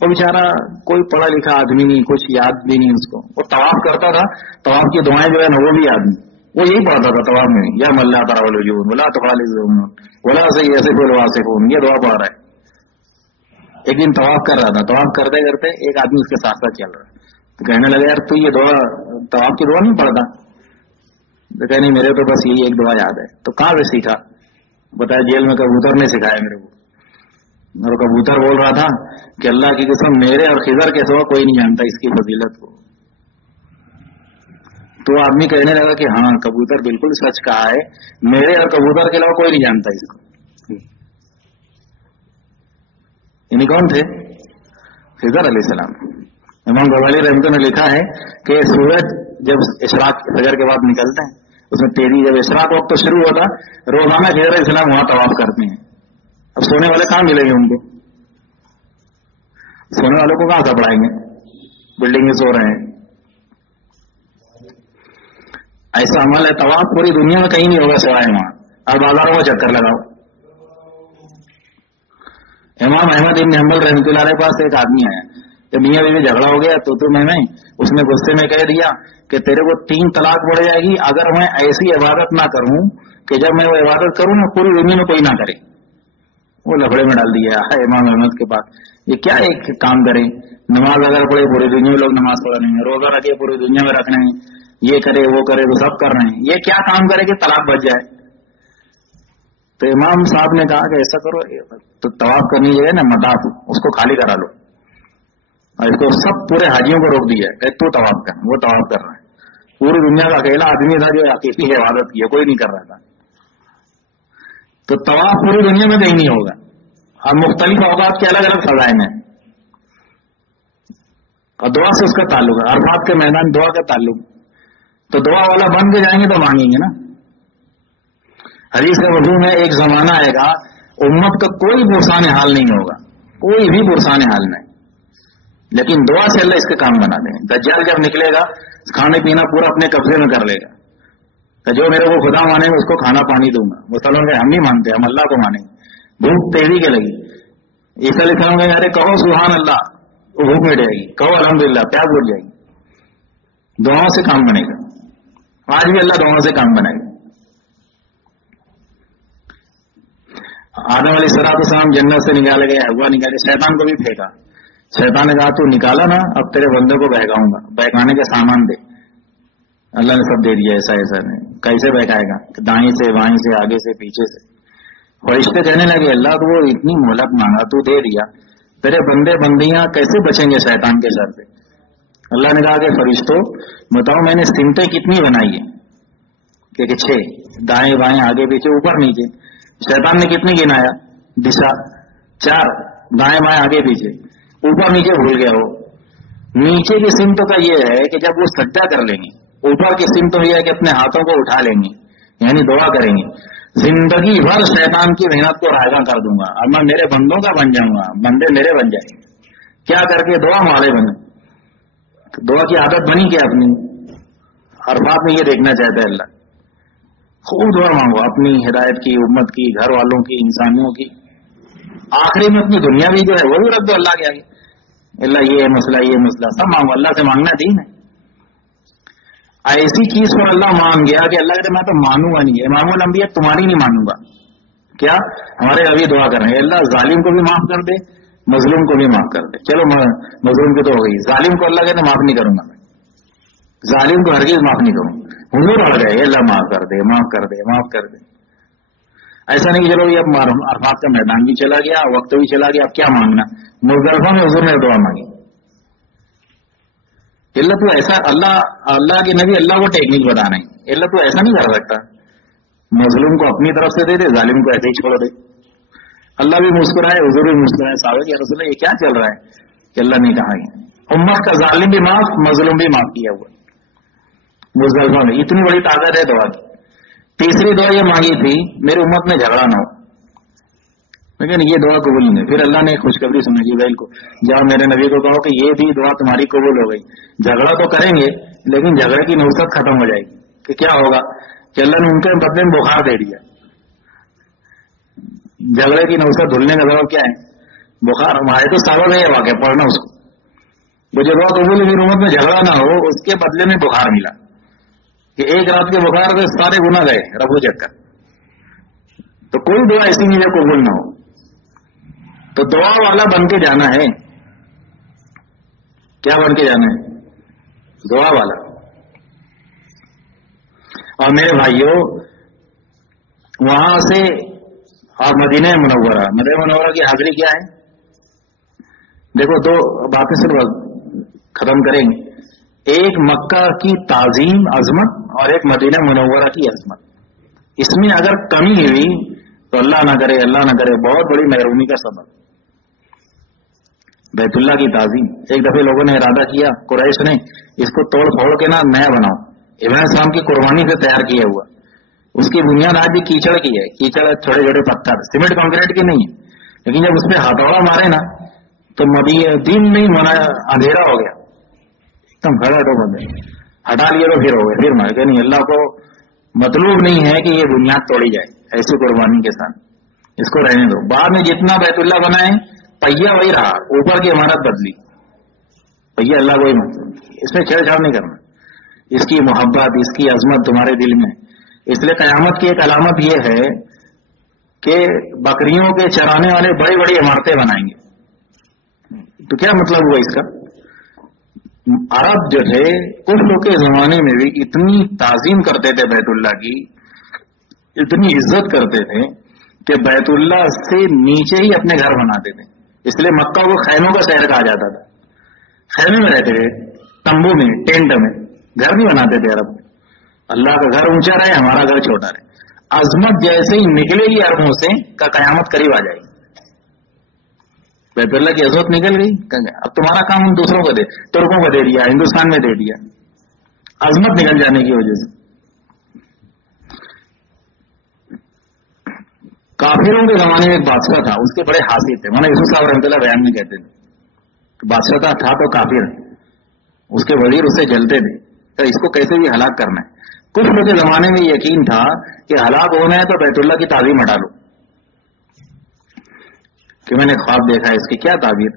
वो बेचारा कोई पढ़ा लिखा आदमी नहीं, कुछ याद भी नहीं उसको, वो तवाफ करता था, तवाफ की दुआएं जो है ना वो भी याद नहीं, वो यही पढ़ता था तवाफ में, या मल्ला तरावलून वला तुखालिज़ून वला सय्यसिफुल वासिफून, ये दुआ पढ़ रहा है। एक दिन तवाफ कर रहा था, तवाफ करते करते एक आदमी उसके साथ साथ चल रहा है, तो कहने लगा यार तू ये दुआ, तवाफ की दुआ नहीं पढ़ता? तो कह नहीं, मेरे तो बस यही एक दुआ याद है। तो कहां से सीखा? बताया जेल में कबूतर ने सिखाया मेरे को। और कबूतर बोल रहा था कि अल्लाह की कसम मेरे और खिज़र के सिवा कोई नहीं जानता इसकी फजीलत को। तो आदमी कहने लगा कि हाँ कबूतर बिल्कुल सच कहा है, मेरे और कबूतर के अलावा कोई नहीं जानता इसको। इन्हीं कौन थे? खिज़र अलैहिस्सलाम। इमाम गजाली रहमतुल्लाह ने लिखा है कि सूरज जब इशराक फजर के बाद निकलते हैं, उसमें तेजी जब इशराक वक्त तो शुरू होता, रोजाना खिज़र अलैहिस्सलाम वहां तवाफ करते हैं। अब सोने वाले कहां मिलेंगे उनको? सोने वालों को कहां से पढ़ाएंगे? बिल्डिंग में सो रहे हैं। ऐसा अमल है, तवाफ पूरी दुनिया में कहीं नहीं होगा सिवाय वहां। और बाजारों में चक्कर लगाओ। इमाम अहमद इब्न हंबल रहमतुल्लाह के पास एक आदमी आया, जब मियां बीवी झगड़ा हो गया तो मैं उसने गुस्से में कह दिया कि तेरे को 3 तलाक पड़ जाएगी अगर मैं ऐसी इबादत ना करूं कि जब मैं वो इबादत करूं ना पूरी दुनिया में कोई ना करे। वो लफड़े में डाल दिया है इमाम अहमद के पास। ये क्या एक काम करे, नमाज अगर पढ़े पूरी दुनिया में लोग नमाज पढ़ रहे हैं, रोजा रखे पूरी दुनिया में रख रहे हैं, ये करे वो करे तो सब कर रहे हैं, ये क्या काम करे कि तलाक बच जाए? तो इमाम साहब ने कहा कि ऐसा करो, तो तवाफ करनी है ना मताफ, उसको खाली करा लो और इसको सब पूरे हाजियों को रोक दिया है, तू तवाफ कर। वो तवाफ कर रहा है। पूरी दुनिया का अकेला आदमी था जो अकेली इबादत की है, कोई नहीं कर रहा था। तो तवाफ पूरी दुनिया में कहीं नहीं होगा। और मुख्तलिफ औकात के अलग अलग सजाएं हैं और दुआ से उसका ताल्लुक है। अरफात के मैदान दुआ का ताल्लुक, तो दुआ वाला बन के जाएंगे तो मांगेंगे ना। हदीस का मफहूम है एक जमाना आएगा उम्मत का कोई पुरसान हाल नहीं होगा, कोई भी पुरसान हाल नहीं, लेकिन दुआ से अल्लाह इसके काम बना देंगे। दज्जाल जब निकलेगा खाने पीना पूरा अपने कब्जे में कर लेगा, तो जो मेरे को खुदा मानेगा उसको खाना पानी दूंगा। मुसलमान हम नहीं मानते, हम अल्लाह को मानेंगे। भूख तेजी के लगी, ईसा लिखा होंगे अरे कहो सुभान अल्लाह, वो भूख मिट जाएगी, कहो अल्हम्दुलिल्लाह, प्यास उठ जाएगी। दुआओं से काम बनेगा। आज भी अल्लाह दुआओं से काम बनाएगा। आदम अलैहिस्सलाम जन्नत से निकाले गए, हवा निकाले, शैतान को भी फेंका। शैतान ने कहा तू निकाला ना, अब तेरे बंदे को बहकाऊंगा, बहकाने के सामान दे। अल्लाह ने सब दे दिया। ऐसा ऐसा नहीं, कैसे बहकाएगा? दाएं से बाएं से आगे से पीछे से। फरिश्ते कहने लगे अल्लाह तो वो इतनी मोहलत मांगा, तू दे दिया, तेरे बंदे बंदियां कैसे बचेंगे शैतान के शर से? अल्लाह ने कहा कि फरिश्तों बताओ मैंने सिमतें कितनी बनाई है? कि 6, दाएं बाएं आगे पीछे ऊपर नीचे। शैतान ने कितनी गिनाया? दिशा 4, दाएं बाएं आगे पीछे, ऊपर नीचे भूल गया हो। नीचे की सिमतों का ये है कि जब वो सज्जा कर लेंगे, ऊपर की सिमतों ये है कि अपने हाथों को उठा लेंगे, यानी दुआ करेंगे। जिंदगी भर शैतान की मेहनत को रायगा कर दूंगा और मैं मेरे बंदों का बन जाऊंगा, बंदे मेरे बन जाएंगे। क्या करके? दुआ वाले बने। दुआ की आदत बनी क्या अपनी? अरफात में ये देखना चाहता है अल्लाह। खूब दुआ मांगो, अपनी हिदायत की, उम्मत की, घर वालों की, इंसानियों की। आखिरी में अपनी दुनिया भी जो है वो भी रख दो अल्लाह के आगे। अल्लाह ये मसला सब मांगो, अल्लाह से मांगना दीन है। ऐसी चीज पर अल्लाह मान गया कि अल्लाह कहते मैं तो मानूंगा नहीं, इमामुल अंबिया तुम्हारी नहीं मानूंगा। क्या? हमारे अभी दुआ कर रहे हैं अल्लाह जालिम को भी माफ कर दे, मजलूम को भी माफ कर दे। चलो मजलूम की तो हो गई, जालिम को अल्लाह कहते माफ नहीं करूंगा मैं, जालिम को हरगिज माफ नहीं करूंगा। हुजूर अड़ गए अल्लाह माफ कर दे, माफ कर दे, माफ कर दे। ऐसा नहीं कि चलो ये अब अरफात का मैदान भी चला गया, वक्त भी चला गया, अब क्या मांगना? मुज़दलिफा में हुजूर ने दुआ मांगी। अल्लाह तू ऐसा, अल्लाह के नबी अल्लाह को टेक्निक बता रहे हैं, अल्लाह तू ऐसा नहीं कर सकता, मजलूम को अपनी तरफ से दे दे, जालिम को ऐसे ही छोड़ दे। अल्लाह भी मुस्कुराए, हुजूर भी मुस्कुराए। साहब या रसूल ये क्या चल रहा है कि अल्लाह ने कहा है उम्मत का जालिम भी माफ, मजलूम भी माफ किया हुआ मुज़दलिफा में। इतनी बड़ी ताकत है दुआ की। तीसरी दुआ ये मांगी थी मेरी उम्मत में झगड़ा ना हो, लेकिन ये दुआ कबूल नहीं। फिर अल्लाह ने खुशखबरी सुनाई जिब्राइल को, जाओ मेरे नबी को कहो कि ये भी दुआ तुम्हारी कबूल हो गई। झगड़ा तो करेंगे लेकिन झगड़े की नौसत खत्म हो जाएगी। कि क्या होगा कि अल्लाह ने उनके बदले में बुखार दे दिया। झगड़े की नौसत धुलने का सबब क्या है? बुखार। हमारे तो सबब है वाकई पढ़ना उसको। वो जो दुआ कबूल हुई उम्मत में झगड़ा ना हो, उसके बदले में बुखार मिला कि एक रात के बुखार से सारे गुना गए रफू चक्कर। तो कोई दुआ ऐसी नहीं है कबूल ना हो। तो दुआ वाला बन के जाना है। क्या बन के जाना है? दुआ वाला। और मेरे भाइयों वहां से और मदीना मुनव्वरा की हाजिरी क्या है? देखो दो बातें सिर्फ खत्म करेंगे। एक मक्का की ताजीम अजमत और एक मदीना मुनव्वरा की अजमत। इसमें अगर कमी हुई तो अल्लाह ना करे बहुत बड़ी महरूमी का सबब। بیت اللہ کی تعظیم. ایک دفعہ لوگوں نے ارادہ کیا, قریش نے, اس کو توڑ پھوڑ کے نا نیا بناؤ. ابراہیم السلام کی قربانی سے تیار کیا ہوا, اس کی بنیاد آج بھی کیچڑ کی ہے. کیچڑ چھوٹے چھوٹے پتھر, سیمنٹ کانکریٹ کی نہیں ہے, لیکن جب اس پہ ہتھوڑا مارے نا تو دن نہیں منا, اندھیرا ہو گیا ایک دم. گھر ہٹو بندے ہٹا لیے تو پھر ہو گئے, پھر مار کے نہیں. اللہ کو مطلوب نہیں ہے کہ یہ بنیاد توڑی جائے ایسی قربانی کے ساتھ, اس کو رہنے دو. بعد میں جتنا بیت اللہ بنائے پہیا وہی رہا, اوپر کی عمارت بدلی, پہیا اللہ کوئی مطلب, اس میں چھیڑ چھاڑ نہیں کرنا. اس کی محبت, اس کی عظمت تمہارے دل میں. اس لیے قیامت کی ایک علامت یہ ہے کہ بکریوں کے چرانے والے بڑی بڑی عمارتیں بنائیں گے. تو کیا مطلب ہوا اس کا؟ عرب جو تھے اس لوگ کے زمانے میں بھی اتنی تعظیم کرتے تھے بیت اللہ کی, اتنی عزت کرتے تھے کہ بیت اللہ سے نیچے ہی اپنے گھر بناتے تھے. اس لیے مکہ کو خیموں کا شہر کہا جاتا تھا. خیمے میں رہتے تھے, تمبو میں, ٹینٹ میں, گھر نہیں بناتے تھے عرب. اللہ کا گھر اونچا رہے, ہمارا گھر چھوٹا رہے. عظمت جیسے ہی نکلے گی عربوں سے کا قیامت قریب آ جائے گی. بیت اللہ کی عظمت نکل گئی, اب تمہارا کام ہم دوسروں کو دے, ترکوں کو دے دیا, ہندوستان میں دے دیا, عظمت نکل جانے کی وجہ سے. کافروں کے زمانے میں ایک بادشاہ تھا, اس کے بڑے حاصل تھے. مولانا یوسف صاحب رحمۃ اللہ بیان میں کہتے تھے بادشاہ تھا تو کافر, اس کے وزیر اسے جلتے تھے, تو اس کو کیسے بھی ہلاک کرنا ہے. کچھ لوگوں کے زمانے میں یقین تھا کہ ہلاک ہونا ہے تو بیت اللہ کی تعظیم ہٹا لو. کہ میں نے خواب دیکھا ہے اس کی کیا تعبیر,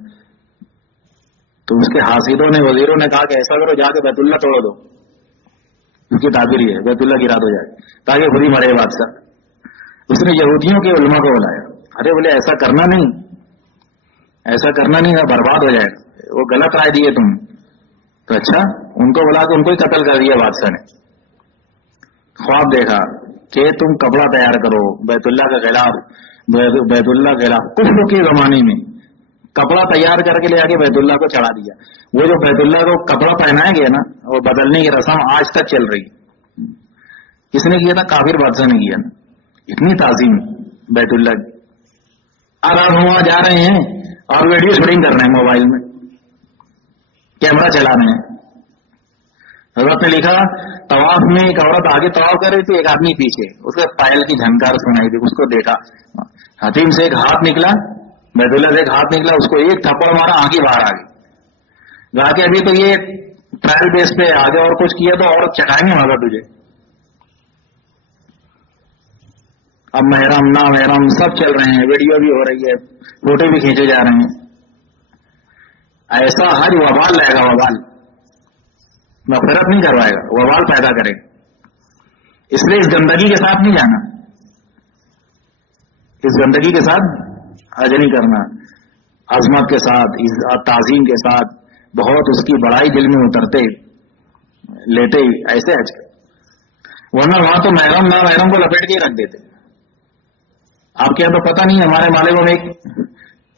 تو اس کے حاسدوں نے, وزیروں نے کہا کہ ایسا کرو, جا کے بیت اللہ توڑ دو. اس کی تعبیر یہ ہے بیت اللہ کی رات ہو جائے تاکہ خود ہی مرے بادشاہ. اس نے یہودیوں کے علماء کو بلایا, ارے بولے ایسا کرنا نہیں, ایسا کرنا نہیں, برباد ہو جائے, وہ غلط رائے دیے تم. تو اچھا, ان کو بلا کے ان کو ہی قتل کر دیا بادشاہ نے. خواب دیکھا کہ تم کپڑا تیار کرو بیت اللہ کے خلاف, بیت اللہ کے خلاف. کچھ لوگ کے زمانے میں کپڑا تیار کر کے لے آ کے بیت اللہ کو چڑھا دیا. وہ جو بیت اللہ کو کپڑا پہنایا گیا نا, وہ بدلنے کی رسم آج تک چل رہی. کس نے کیا تھا؟ کافر بادشاہ نے کیا نا. اتنی تعظیم بیت اللہ کی. اب آپ وہاں جا رہے ہیں اور ویڈیو شوٹنگ کر رہے ہیں, موبائل میں کیمرہ چلا رہے ہیں. حضرت نے لکھا طواف میں ایک عورت آگے طواف کر رہی تھی, ایک آدمی پیچھے, اس کے پائل کی جھنکار سنائی تھی, اس کو دیکھا. حتیم سے ایک ہاتھ نکلا, بیت اللہ سے ایک ہاتھ نکلا, اس کو ایک تھپڑ مارا, آنکھیں باہر آ گئی. گا کے ابھی تو یہ ٹرائل بیس پہ آگے اور کچھ کیا تو عورت چٹائیں گے مگر تجھے. اب محرم نا محرم سب چل رہے ہیں, ویڈیو بھی ہو رہی ہے, فوٹو بھی کھینچے جا رہے ہیں. ایسا حج وبال لائے گا, وبال مغفرت نہیں کروائے گا, وبال پیدا کرے گا. اس لیے اس گندگی کے ساتھ نہیں جانا, اس گندگی کے ساتھ حج نہیں کرنا. عظمت کے ساتھ, تعظیم کے ساتھ, بہت اس کی بڑائی دل میں اترتے لیتے ہی ایسے حج کر. ورنہ وہاں تو محرم نہ محرم کو لپیٹ کے ہی رکھ دیتے. آپ کے یہاں تو پتہ نہیں, ہمارے مالکوں میں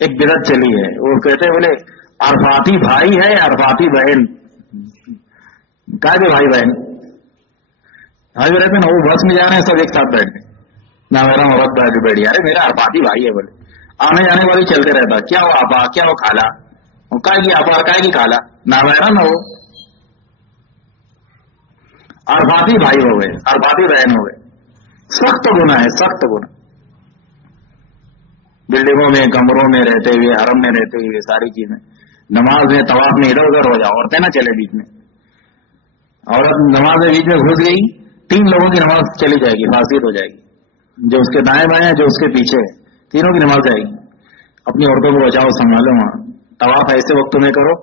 ایک بدعت چلی ہے, وہ کہتے بولے عرفاتی بھائی ہے, عرفاتی بہن. کہا کہ بھائی بہن بھائی رہتے نا, وہ بس میں جا رہے ہیں سب ایک ساتھ بیٹھ کے, نہ میرا عورت بیٹھ بیٹھی, ارے میرا عرفاتی بھائی ہے بولے, آنے جانے والی چلتے رہتا. کیا وہ آپا, کیا وہ کھالا, کا کی آپا, کا کی کھالا, نہ میرا نہ ہو. عرفاتی بھائی ہو گئے, عرفاتی بہن ہو گئے. سخت گناہ ہے, سخت گناہ. بلڈنگوں میں, کمروں میں رہتے ہوئے, حرم میں رہتے ہوئے, ساری چیزیں, نماز میں, طواف میں ادھر ادھر ہو جاؤ. عورتیں نہ چلے بیچ میں, عورت نماز میں بیچ میں گھس گئی, 3 لوگوں کی نماز چلی جائے گی, فاسد ہو جائے گی. جو اس کے دائیں بائیں, جو اس کے پیچھے, تینوں کی نماز جائے گی. اپنی عورتوں کو بچاؤ, سنبھالو. وہاں طواف ایسے وقتوں میں کرو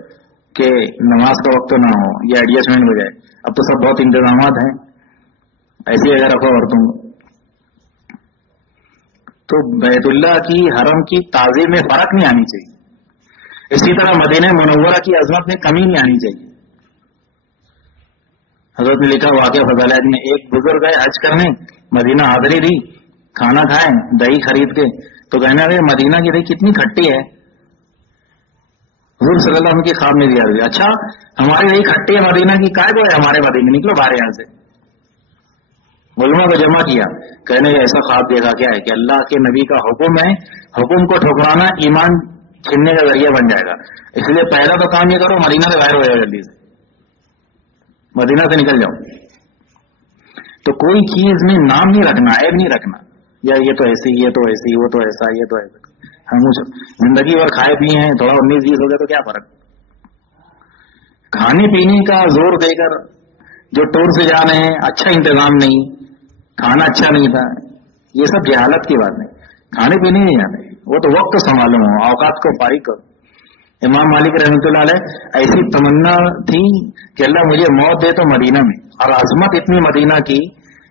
کہ نماز کا وقت نہ ہو, یا ایڈجسٹمنٹ ہو جائے. اب تو سب بہت انتظامات ہیں, ایسی جگہ رکھو عورتوں کو. تو بیت اللہ کی, حرم کی تعظیم میں فرق نہیں آنی چاہیے. اسی طرح مدینہ منورہ کی عظمت میں کمی نہیں آنی چاہیے. حضرت نے لکھا واقعہ فضائل میں, ایک بزرگ گئے حج کرنے, مدینہ حاضری دی, کھانا کھائے, دہی خرید کے, تو کہنا ہے مدینہ کی دہی کتنی کھٹی ہے. حضور صلی اللہ علیہ وسلم کی خواب میں دیا گیا, اچھا ہماری دہی کھٹی ہے مدینہ کی, کائے کو ہے ہمارے مدینہ, نکلو باہر یہاں سے. علماء کو جمع کیا, کہنے ایسا خواب دیکھا کیا ہے کہ اللہ کے نبی کا حکم ہے, حکم کو ٹھکرانا ایمان छीनने का जरिया बन जाएगा। इसलिए पहला तो काम ये करो, मदीना से बाहर हो जाओ, जल्दी से मदीना से निकल जाओ। तो कोई चीज में नाम नहीं रखना, ऐब नहीं रखना, या ये तो ऐसी, ये तो ऐसी, वो तो ऐसा, ये तो ऐसा। हम जिंदगी भर खाए पिए हैं, थोड़ा 19-20 हो गया तो क्या फर्क। खाने पीने का जोर देकर जो टूर से जा रहे हैं, अच्छा इंतजाम नहीं, खाना अच्छा नहीं था, ये सब जहालत की बात नहीं। खाने पीने नहीं जाने, वो तो वक्त संभालो, औकात को फारिग करो। इमाम मालिक रहमतुल्लाह अलैह ऐसी तमन्ना थी कि अल्लाह मुझे मौत दे तो मदीना में, और अजमत इतनी मदीना की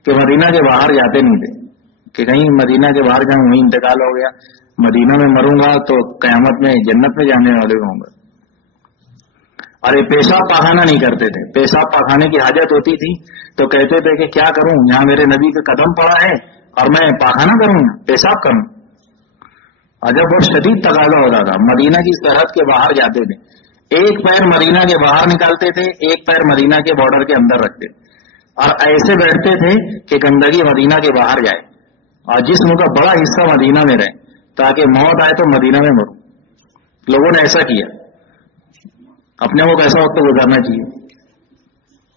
कि मदीना के बाहर जाते नहीं थे कि कहीं मदीना के बाहर जाऊं, वहीं इंतकाल हो गया, मदीना में मरूंगा तो कयामत में जन्नत में जाने वाले होंगे। और ये पेशाब पाखाना नहीं करते थे, पेशाब पाखाने की हाजत होती थी तो कहते थे कि क्या करूं, यहाँ मेरे नबी का कदम पड़ा है और मैं पाखाना करूं, पेशाब करूं। और जब बहुत शदीद तकाजा होता था, मदीना की सरहद के बाहर जाते थे, एक पैर मदीना के बाहर निकालते थे, एक पैर मदीना के बॉर्डर के अंदर रखते थे, और ऐसे बैठते थे कि गंदगी मदीना के बाहर जाए और जिस्म का बड़ा हिस्सा मदीना में रहे, ताकि मौत आए तो मदीना में मरो। लोगों ने ऐसा किया, अपने को कैसा वक्त गुजारना चाहिए।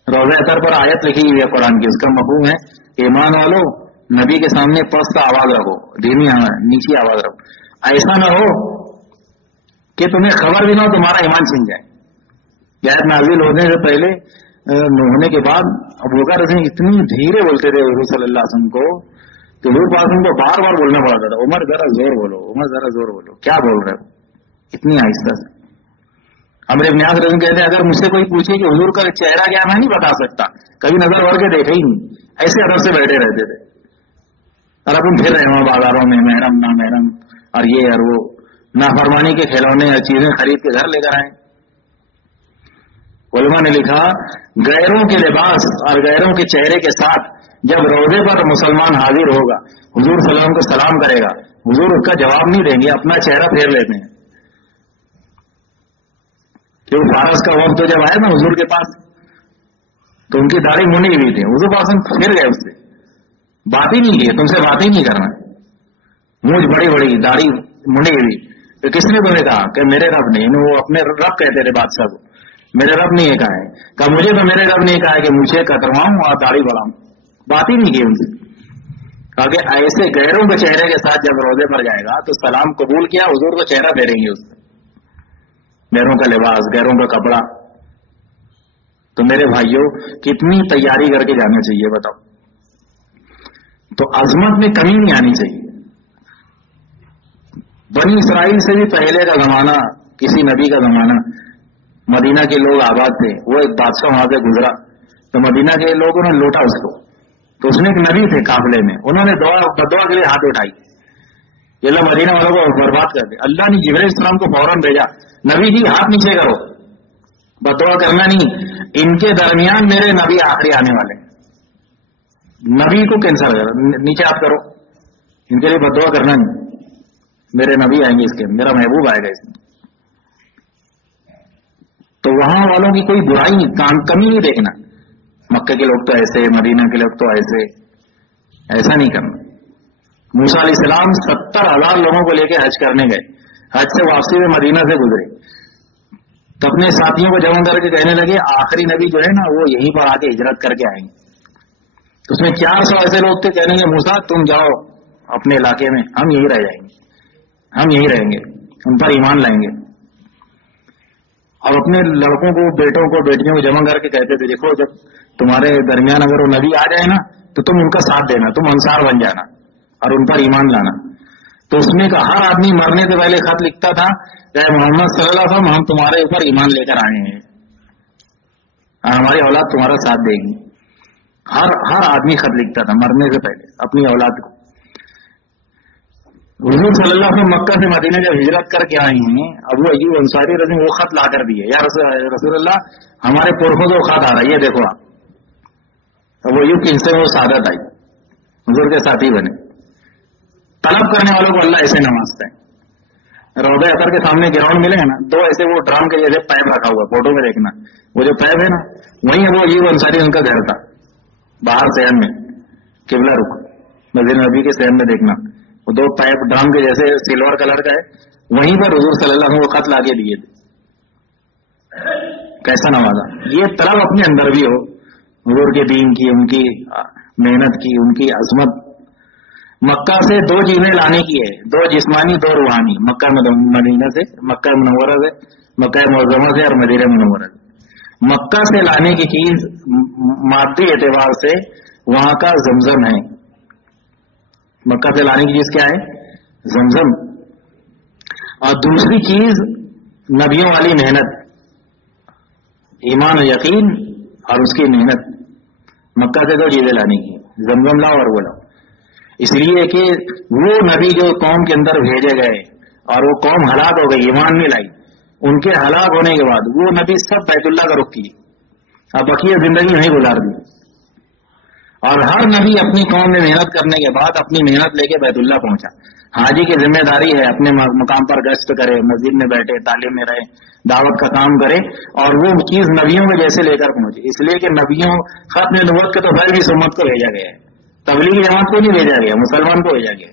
रोज़ा अतर पर आयत लिखी हुई है कुरान की, उसका मफहूम है ईमान वालो नबी के सामने पस्त आवाज रखो, धीमी नीची आवाज रखो। ऐसा ना हो कि तुम्हें खबर भी ना हो, तुम्हारा ईमान छिन जाए। आयत नाजिल होने से पहले होने के बाद अबू बकर इतनी धीरे बोलते थे हुजूर सल्लल्लाहु अलैहि वसल्लम को कि हुजूर पास उनको बार बार बोलना पड़ता था, उमर जरा जोर बोलो, उमर जरा जोर बोलो, क्या बोल रहे हो, इतनी आहिस्ता से। अमर इब्न यास कहते हैं अगर मुझसे कोई पूछे कि हुजूर का चेहरा क्या, मैं नहीं बता सकता, कभी नजर भर के देखा ही नहीं, ऐसे अदब से बैठे रहते थे। और अपन फिर रहे वहां बाजारों में महरम ना महरम और ये और वो, नाफरमानी के खिलौने और चीजें खरीद के घर लेकर आए। उलमा ने लिखा गैरों के लिबास और गैरों के चेहरे के साथ जब रोजे पर मुसलमान हाजिर होगा, हुजूर सल्लल्लाहु अलैहि वसल्लम को सलाम करेगा, हुजूर उसका जवाब नहीं देंगे, अपना चेहरा फेर लेते हैं। क्योंकि फारस का वक्त तो जब आया ना हुजूर के पास, तो उनकी दाढ़ी मुंडी हुई थी, हुजूर पास फिर गए, उससे बात ही नहीं की, तुमसे बात ही नहीं करना, मूंछ बड़ी बड़ी, दाढ़ी मुंडी हुई। तो किसने तुम्हें कहा कि मेरे रब ने, वो अपने रब कहते थे बादशाह को, मेरे रब ने ये कहा है, कहा मुझे तो मेरे रब ने कहा है कि मुझे कतरवाऊं और दाढ़ी बढ़ाऊं, बात ही नहीं की उनसे। कहा कि ऐसे गैरों के चेहरे के साथ जब रोजे पर जाएगा तो सलाम कबूल किया, हुजूर को चेहरा फेरेंगे उससे, गैरों का लिबास, गैरों का कपड़ा। तो मेरे भाइयों कितनी तैयारी करके जाना चाहिए बताओ। तो अजमत में कमी नहीं आनी चाहिए। बनी इसराइल से भी पहले का जमाना, किसी नबी का जमाना, मदीना के लोग आबाद थे, वो एक बादशाह वहां से गुजरा, तो मदीना के लोगों ने लौटा उसको, तो उसमें एक नबी थे काफिले में, उन्होंने बदुआ के लिए हाथ उठाई, ये लोग मदीना वालों को बर्बाद कर दे। अल्लाह ने जिब्रील इस्लाम को फौरन भेजा, नबी जी हाथ नीचे करो, बदुआ करना नहीं, इनके दरमियान मेरे नबी आखिरी आने वाले, नबी को कैंसर नीचे हाथ करो, इनके लिए बदुआ करना नहीं, मेरे नबी आएंगे, इसके मेरा महबूब आएगा इसमें। तो वहां वालों की कोई बुराई कमी नहीं देखना, मक्के के लोग तो ऐसे, मदीना के लोग तो ऐसे, ऐसा नहीं करना। मूसा अलैहिस्सलाम 70,000 लोगों को लेकर हज करने गए, हज से वापसी में मदीना से गुजरे, तो अपने साथियों को जमा करके कहने लगे आखिरी नबी जो है ना वो यहीं पर आके हिजरत करके आएंगे। तो उसमें 400 ऐसे लोग थे, कहने लगे मूसा तुम जाओ अपने इलाके में, हम यहीं रह जाएंगे, हम यहीं रहेंगे, उन पर ईमान लाएंगे। और अपने लड़कों को, बेटों को, बेटियों को जमा करके कहते थे देखो जब तुम्हारे दरमियान अगर वो नबी आ जाए ना तो तुम उनका साथ देना, तुम अंसार बन जाना और उन पर ईमान लाना। तो उसमें का हर आदमी मरने से पहले खत लिखता था मोहम्मद सल्लल्लाहु अलैहि वसल्लम हम तुम्हारे ऊपर ईमान लेकर आए हैं, हमारी औलाद तुम्हारा साथ देगी। हर आदमी खत लिखता था मरने से पहले अपनी औलाद को। हुजूर सल्लल्लाहु अलैहि वसल्लम मक्का से मदीना जब हिजरत करके आई हैं, अबू अय्यूब अंसारी रज़ी वो खत ला कर दिए, या रसूलल्लाह हमारे पुरखों से वो खत आ रहा है, ये देखो आप। अबू अय्यूब की हिस्से में वो सादत आई, हुजूर के साथी बने। तलब करने वालों को अल्लाह ऐसे नवाजता है। रौदे अतर के सामने ग्राउंड मिलेगा ना, दो ऐसे वो ड्रम के जैसे पाइप रखा हुआ, फोटो में देखना, वो जो पाइप है ना वही अबू अय्यूब अंसारी उनका घर था, बाहर शहर में, किबला रुख मस्जिद नबी के शहर में देखना, वो दो पाइप ड्रम के जैसे सिल्वर कलर का है, वहीं पर हुजूर सल्लल्लाहु अलैहि वसल्लम को खत लाके दिए थे। कैसा नवाजा। ये तलब अपने अंदर भी हो हुजूर के दीन की, उनकी मेहनत की, उनकी अजमत। मक्का से दो चीजें लाने की है, दो जिस्मानी दो रूहानी। मक्का मदीना से, मक्का मुनव्वरा से, मक्का मुअज़्ज़मा से और मदीना मुनव्वरा से। मक्का से लाने की चीज मादी एतबार से वहां का जमजम है। मक्का से लाने की चीज क्या है? जमजम। और दूसरी चीज नबियों वाली मेहनत, ईमान यकीन और उसकी मेहनत। मक्का से दो चीजें लाने की, जमजम लाओ और वो लाओ। इसलिए कि वो नबी जो कौम के अंदर भेजे गए और वो कौम हलाक हो गई, ईमान नहीं लाई, उनके हलाक होने के बाद वो नबी सब बैतुल्लाह का रुख किए, अब बकिया जिंदगी नहीं गुजार दी। और हर नबी अपनी कौम में मेहनत करने के बाद अपनी मेहनत लेके बैतुल्लाह पहुंचा। हाजी की जिम्मेदारी है अपने मकाम पर गश्त करे, मस्जिद में बैठे, तालीम में रहे, दावत का काम करे और वो चीज नबियों में जैसे लेकर पहुंचे। इसलिए कि नबियों खत्म नबूवत के तो फैल भी उम्मत को भेजा गया है, तबलीगी जमात को नहीं भेजा गया, मुसलमान को भेजा गया।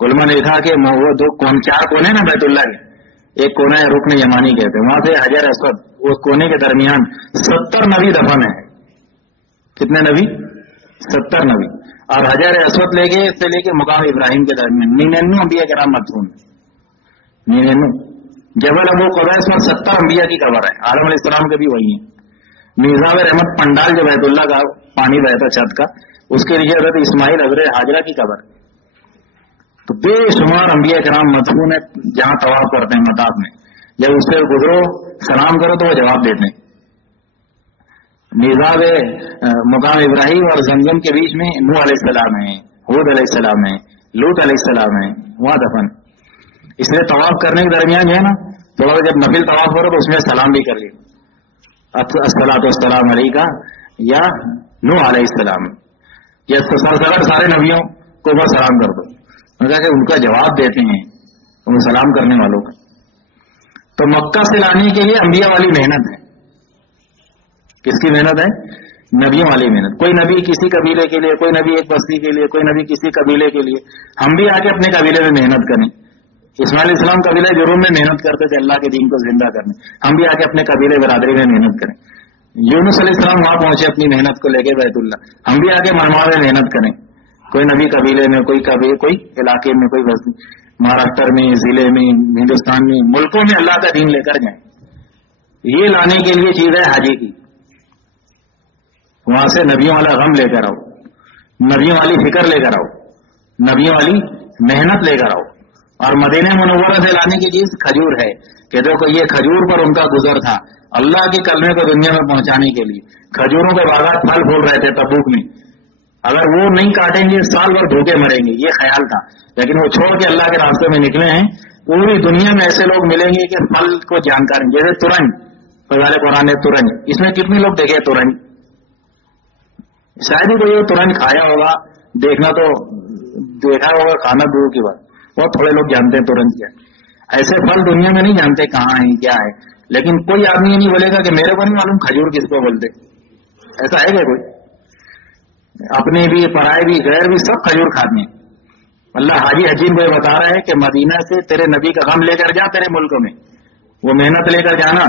उलमा ने लिखा कि वो दो चार कोने ना बैतुल्लाह के, एक कोना है रुकन यमानी कहते हैं, वहां से हजर अस्वद, उस कोने के दरमियान 70 नबी दफन है। कितने नबी? 70 नबी। और हजर अस्वद से लेके मुकाम इब्राहिम के दरमियान 99 अंबिया किराम मदफून, 99। जबल अबू कुबैस में 70 अंबिया की कबर है, आदम अलैहिस्सलाम के भी वही है। मिर्जाब रहमत पंडाल जो बैतुल्लाह का पानी बहता छत का, उसके नीचे हजरत इस्माइल हजरत हाजरा की कबर। तो बेशुमार अंबिया किराम मदफून है जहां तवाफ करते हैं मताफ में। जब उससे गुजरो सलाम करो तो वो जवाब देते हैं। मिर्जाब मुकाम इब्राहिम और जमजम के बीच में नूह अलैहिस्सलाम है, हूद अलैहिस्सलाम है, लूत अलैहिस्सलाम है, वहां दफन। इसलिए तवाफ करने के दरमियान जो है ना, थोड़ा जब नफिल तवाफ करो तो उसमें सलाम भी कर लियो, अस्सलातु वस्सलाम अलैका या नूह अलैहिस्सलाम, या सरसगर सारे नबियों को बस सलाम कर दो, कि उनका जवाब देते हैं उन सलाम करने वालों का। तो मक्का से लाने के लिए अंबिया वाली मेहनत है। किसकी मेहनत है? नबियों वाली मेहनत। कोई नबी किसी कबीले के लिए, कोई नबी एक बस्ती के लिए, कोई नबी किसी कबीले के लिए। हम भी आके अपने कबीले में मेहनत करें। इस्माइल इस्लाम कबीले जुर्म में मेहनत करते थे अल्लाह के दीन को जिंदा करने, हम भी आके अपने कबीले बरादरी में मेहनत करें। यूनुस अलैहिस्सलाम वहां पहुंचे अपनी मेहनत को लेके बैतुल्लाह, हम भी आके मनवा में मेहनत करें। कोई नबी कबीले में, कोई कबीले, कोई इलाके में, कोई बस्ती, महाराष्ट्र में, जिले में, हिंदुस्तान में, मुल्कों में अल्लाह का दीन लेकर जाए। ये लाने के लिए चीज है हाजी की। वहां से नबियों वाला गम लेकर आओ, नबियों वाली फिक्र लेकर आओ, नबियों वाली मेहनत लेकर आओ। और मदीना मुनव्वरा से लाने की चीज खजूर है कि देखो ये खजूर पर उनका गुजर था अल्लाह के कलमे को दुनिया में पहुंचाने के लिए। खजूरों के बागात फल फूल रहे थे तबूक में, अगर वो नहीं काटेंगे साल भर भूखे मरेंगे, ये ख्याल था। लेकिन वो छोड़ के अल्लाह के रास्ते में निकले हैं। पूरी दुनिया में ऐसे लोग मिलेंगे कि फल को जानकार, जैसे तुरंज, फजाले कुरान है तुरंज, इसमें कितने लोग देखे तुरंज? शायद ही कोई तुरंज खाया होगा, देखना तो देखा होगा, खाना दूर की बात, बहुत थोड़े लोग जानते हैं तुरंज क्या। ऐसे फल दुनिया में नहीं जानते कहाँ है क्या है। लेकिन कोई आदमी नहीं बोलेगा कि मेरे को नहीं मालूम खजूर किसको बोलते। ऐसा है क्या कोई? अपने भी, पराए भी, गैर भी, सब खजूर खाते हैं। अल्लाह हाजी हजीम को बता रहा है कि मदीना से तेरे नबी का गम लेकर जा, तेरे मुल्क में वो मेहनत लेकर जाना।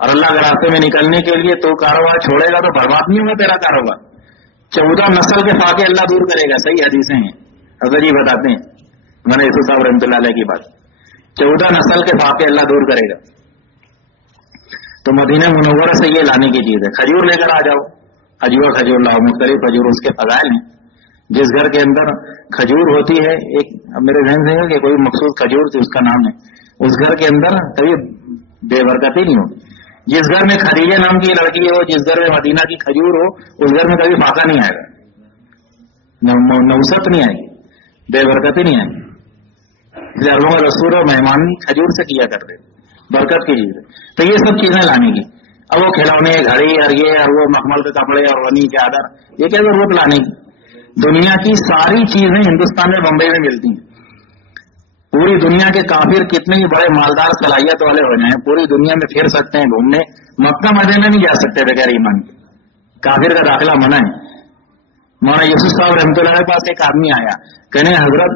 और अल्लाह के रास्ते में निकलने के लिए तो कारोबार छोड़ेगा तो बर्बाद नहीं होगा तेरा कारोबार। 14 नस्ल के फाके अल्लाह दूर करेगा, सही हदीसें हैं, हज़रत जी बताते हैं, मैंने यूसुफ साहब रहमतुल्लाह अलैह की बात। 14 नस्ल के फाके अल्लाह दूर करेगा। तो मदीना मुनव्वरा से ये लाने की चीज है। खजूर लेकर आ जाओ, अजवा खजूर लाओ, मुख्तलिफ खजूर, उसके फजाइल हैं। जिस घर के अंदर खजूर होती है, एक मेरे ध्यान से है कि कोई मखसूस खजूर थी उसका नाम है, उस घर के अंदर कभी बेबरकती नहीं होगी। जिस घर में खदीजा नाम की लड़की हो, जिस घर में मदीना की खजूर हो, उस घर में कभी फाका नहीं आएगा, नौसत नहीं आएगी, बेबरकती नहीं आएगी। इसलिए अरबों में रसूल और मेहमान खजूर से किया करते, बरकत की चीज है। तो ये सब चीजें लाने की। अब वो खिलौने, घड़ी और ये और वो मखमल के कपड़े और वनी के आदर, ये क्या जरूरत लाने की? दुनिया की सारी चीजें हिंदुस्तान में, बंबई में मिलती हैं। पूरी दुनिया के काफिर कितने ही बड़े मालदार सलाहियत वाले हो जाएं, पूरी दुनिया में फिर सकते हैं, घूमने, मक्का मदीना नहीं जा सकते बगैर ईमान के। काफिर का दाखिला मना है। मौलाना यूसुफ साहब रहमतुल्लाह के पास एक आदमी आया, कहने हजरत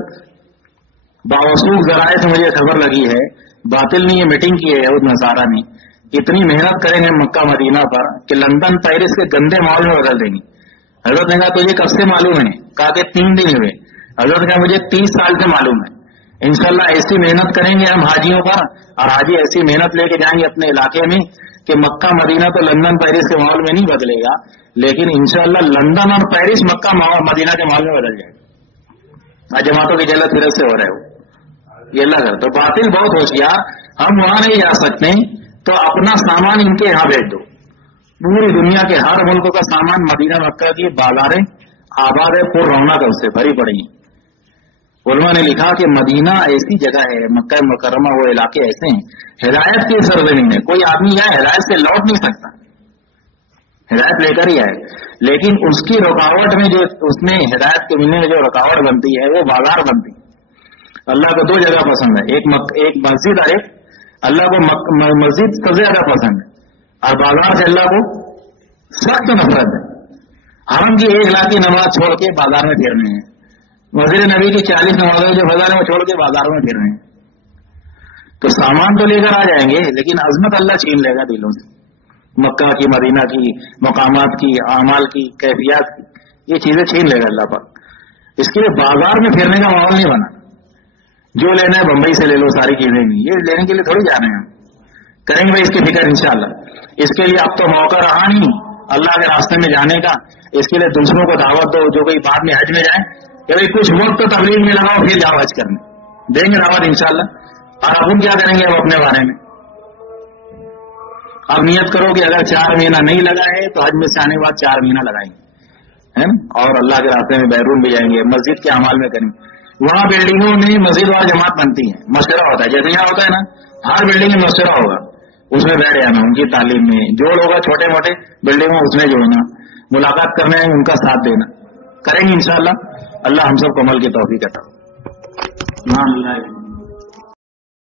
बावसूख जराए से मुझे खबर लगी है, बातिल ने ये मीटिंग की है उस नसारा ने, इतनी मेहनत करेंगे मक्का मदीना पर कि लंदन पेरिस के गंदे माहौल में बदल देंगे। हजरत ने कहा तुझे कब से मालूम है? कहा कि 3 दिन हुए। हजरत ने कहा मुझे 30 साल से मालूम है। इंशाल्लाह ऐसी मेहनत करेंगे हम हाजियों पर, और हाजी ऐसी मेहनत लेके जाएंगे अपने इलाके में कि मक्का मदीना तो लंदन पेरिस के माहौल में नहीं बदलेगा, लेकिन इंशाल्लाह लंदन और पेरिस मक्का मदीना के माहौल में बदल जाएगा। जमातों की जलत फिर से हो रहे हो, ये अल्लाह कर। तो बातिल बहुत होशियार, हम वहां नहीं जा सकते तो अपना सामान इनके यहां भेज दो। पूरी दुनिया के हर मुल्क का सामान मदीना मक्का की बाजारें आबाद है, पूर्ण रौनक है, उससे भरी पड़ी। उलमा ने लिखा कि मदीना ऐसी जगह है, मक्का मुकर्रमा वो इलाके ऐसे हैं, हिदायत की सरजमीन है। कोई आदमी यहाँ हिदायत से लौट नहीं सकता, हिदायत लेकर ही आए, लेकिन उसकी रुकावट में जो उसमें हिदायत के मिलने में जो रुकावट बनती है वो बाजार बनती है। अल्लाह को 2 जगह पसंद है, एक मस्जिद और एक अल्लाह को मस्जिद सबसे ज्यादा पसंद है, और बाजार से अल्लाह को सख्त नफरत है। हरम की 1 लाख की नमाज छोड़ के बाजार में फिरने हैं, मस्जिद नबी की 40 नमाजें जो बाजार में छोड़ के बाजार में फिर रहे हैं। तो सामान तो लेकर आ जाएंगे, लेकिन अजमत अल्लाह छीन लेगा दिलों से। मक्का की, मदीना की, मकामात की, आमाल की, कैफियत की, ये चीजें छीन लेगा अल्लाह पाक। इसके लिए बाजार में फिरने का माहौल नहीं बना। जो लेना है बंबई से ले लो, सारी चीजें नहीं, ये लेने के लिए थोड़ी जा रहे हैं हम, करेंगे भाई इसकी फिक्र इंशाअल्लाह। इसके लिए अब तो मौका रहा नहीं अल्लाह के रास्ते में जाने का, इसके लिए दूसरों को दावत दो जो कोई बाद में हज में जाए कि भाई कुछ वक्त तो तबलीग में लगाओ, फिर जाओ हज करने, देंगे दावत इंशाअल्लाह। और अब हम क्या करेंगे अब अपने बारे में? अब नियत करो कि अगर 4 महीना नहीं लगा है तो हज में से आने के बाद 4 महीना लगाएंगे, है, और अल्लाह के रास्ते में बैरून भी जाएंगे, मस्जिद के अमाल में करेंगे। वहां बिल्डिंगों में मस्जिद और जमात बनती है, मशवरा होता है, जैसे यहाँ होता है ना, हर बिल्डिंग में मशवरा होगा, उसमें बैठ जाना, उनकी तालीम में जोड़ होगा, छोटे मोटे बिल्डिंगों उसमें जोड़ना, मुलाकात करने में उनका साथ देना, करेंगे इंशाअल्लाह। अल्लाह हम सबको अमल की तौफीक अता।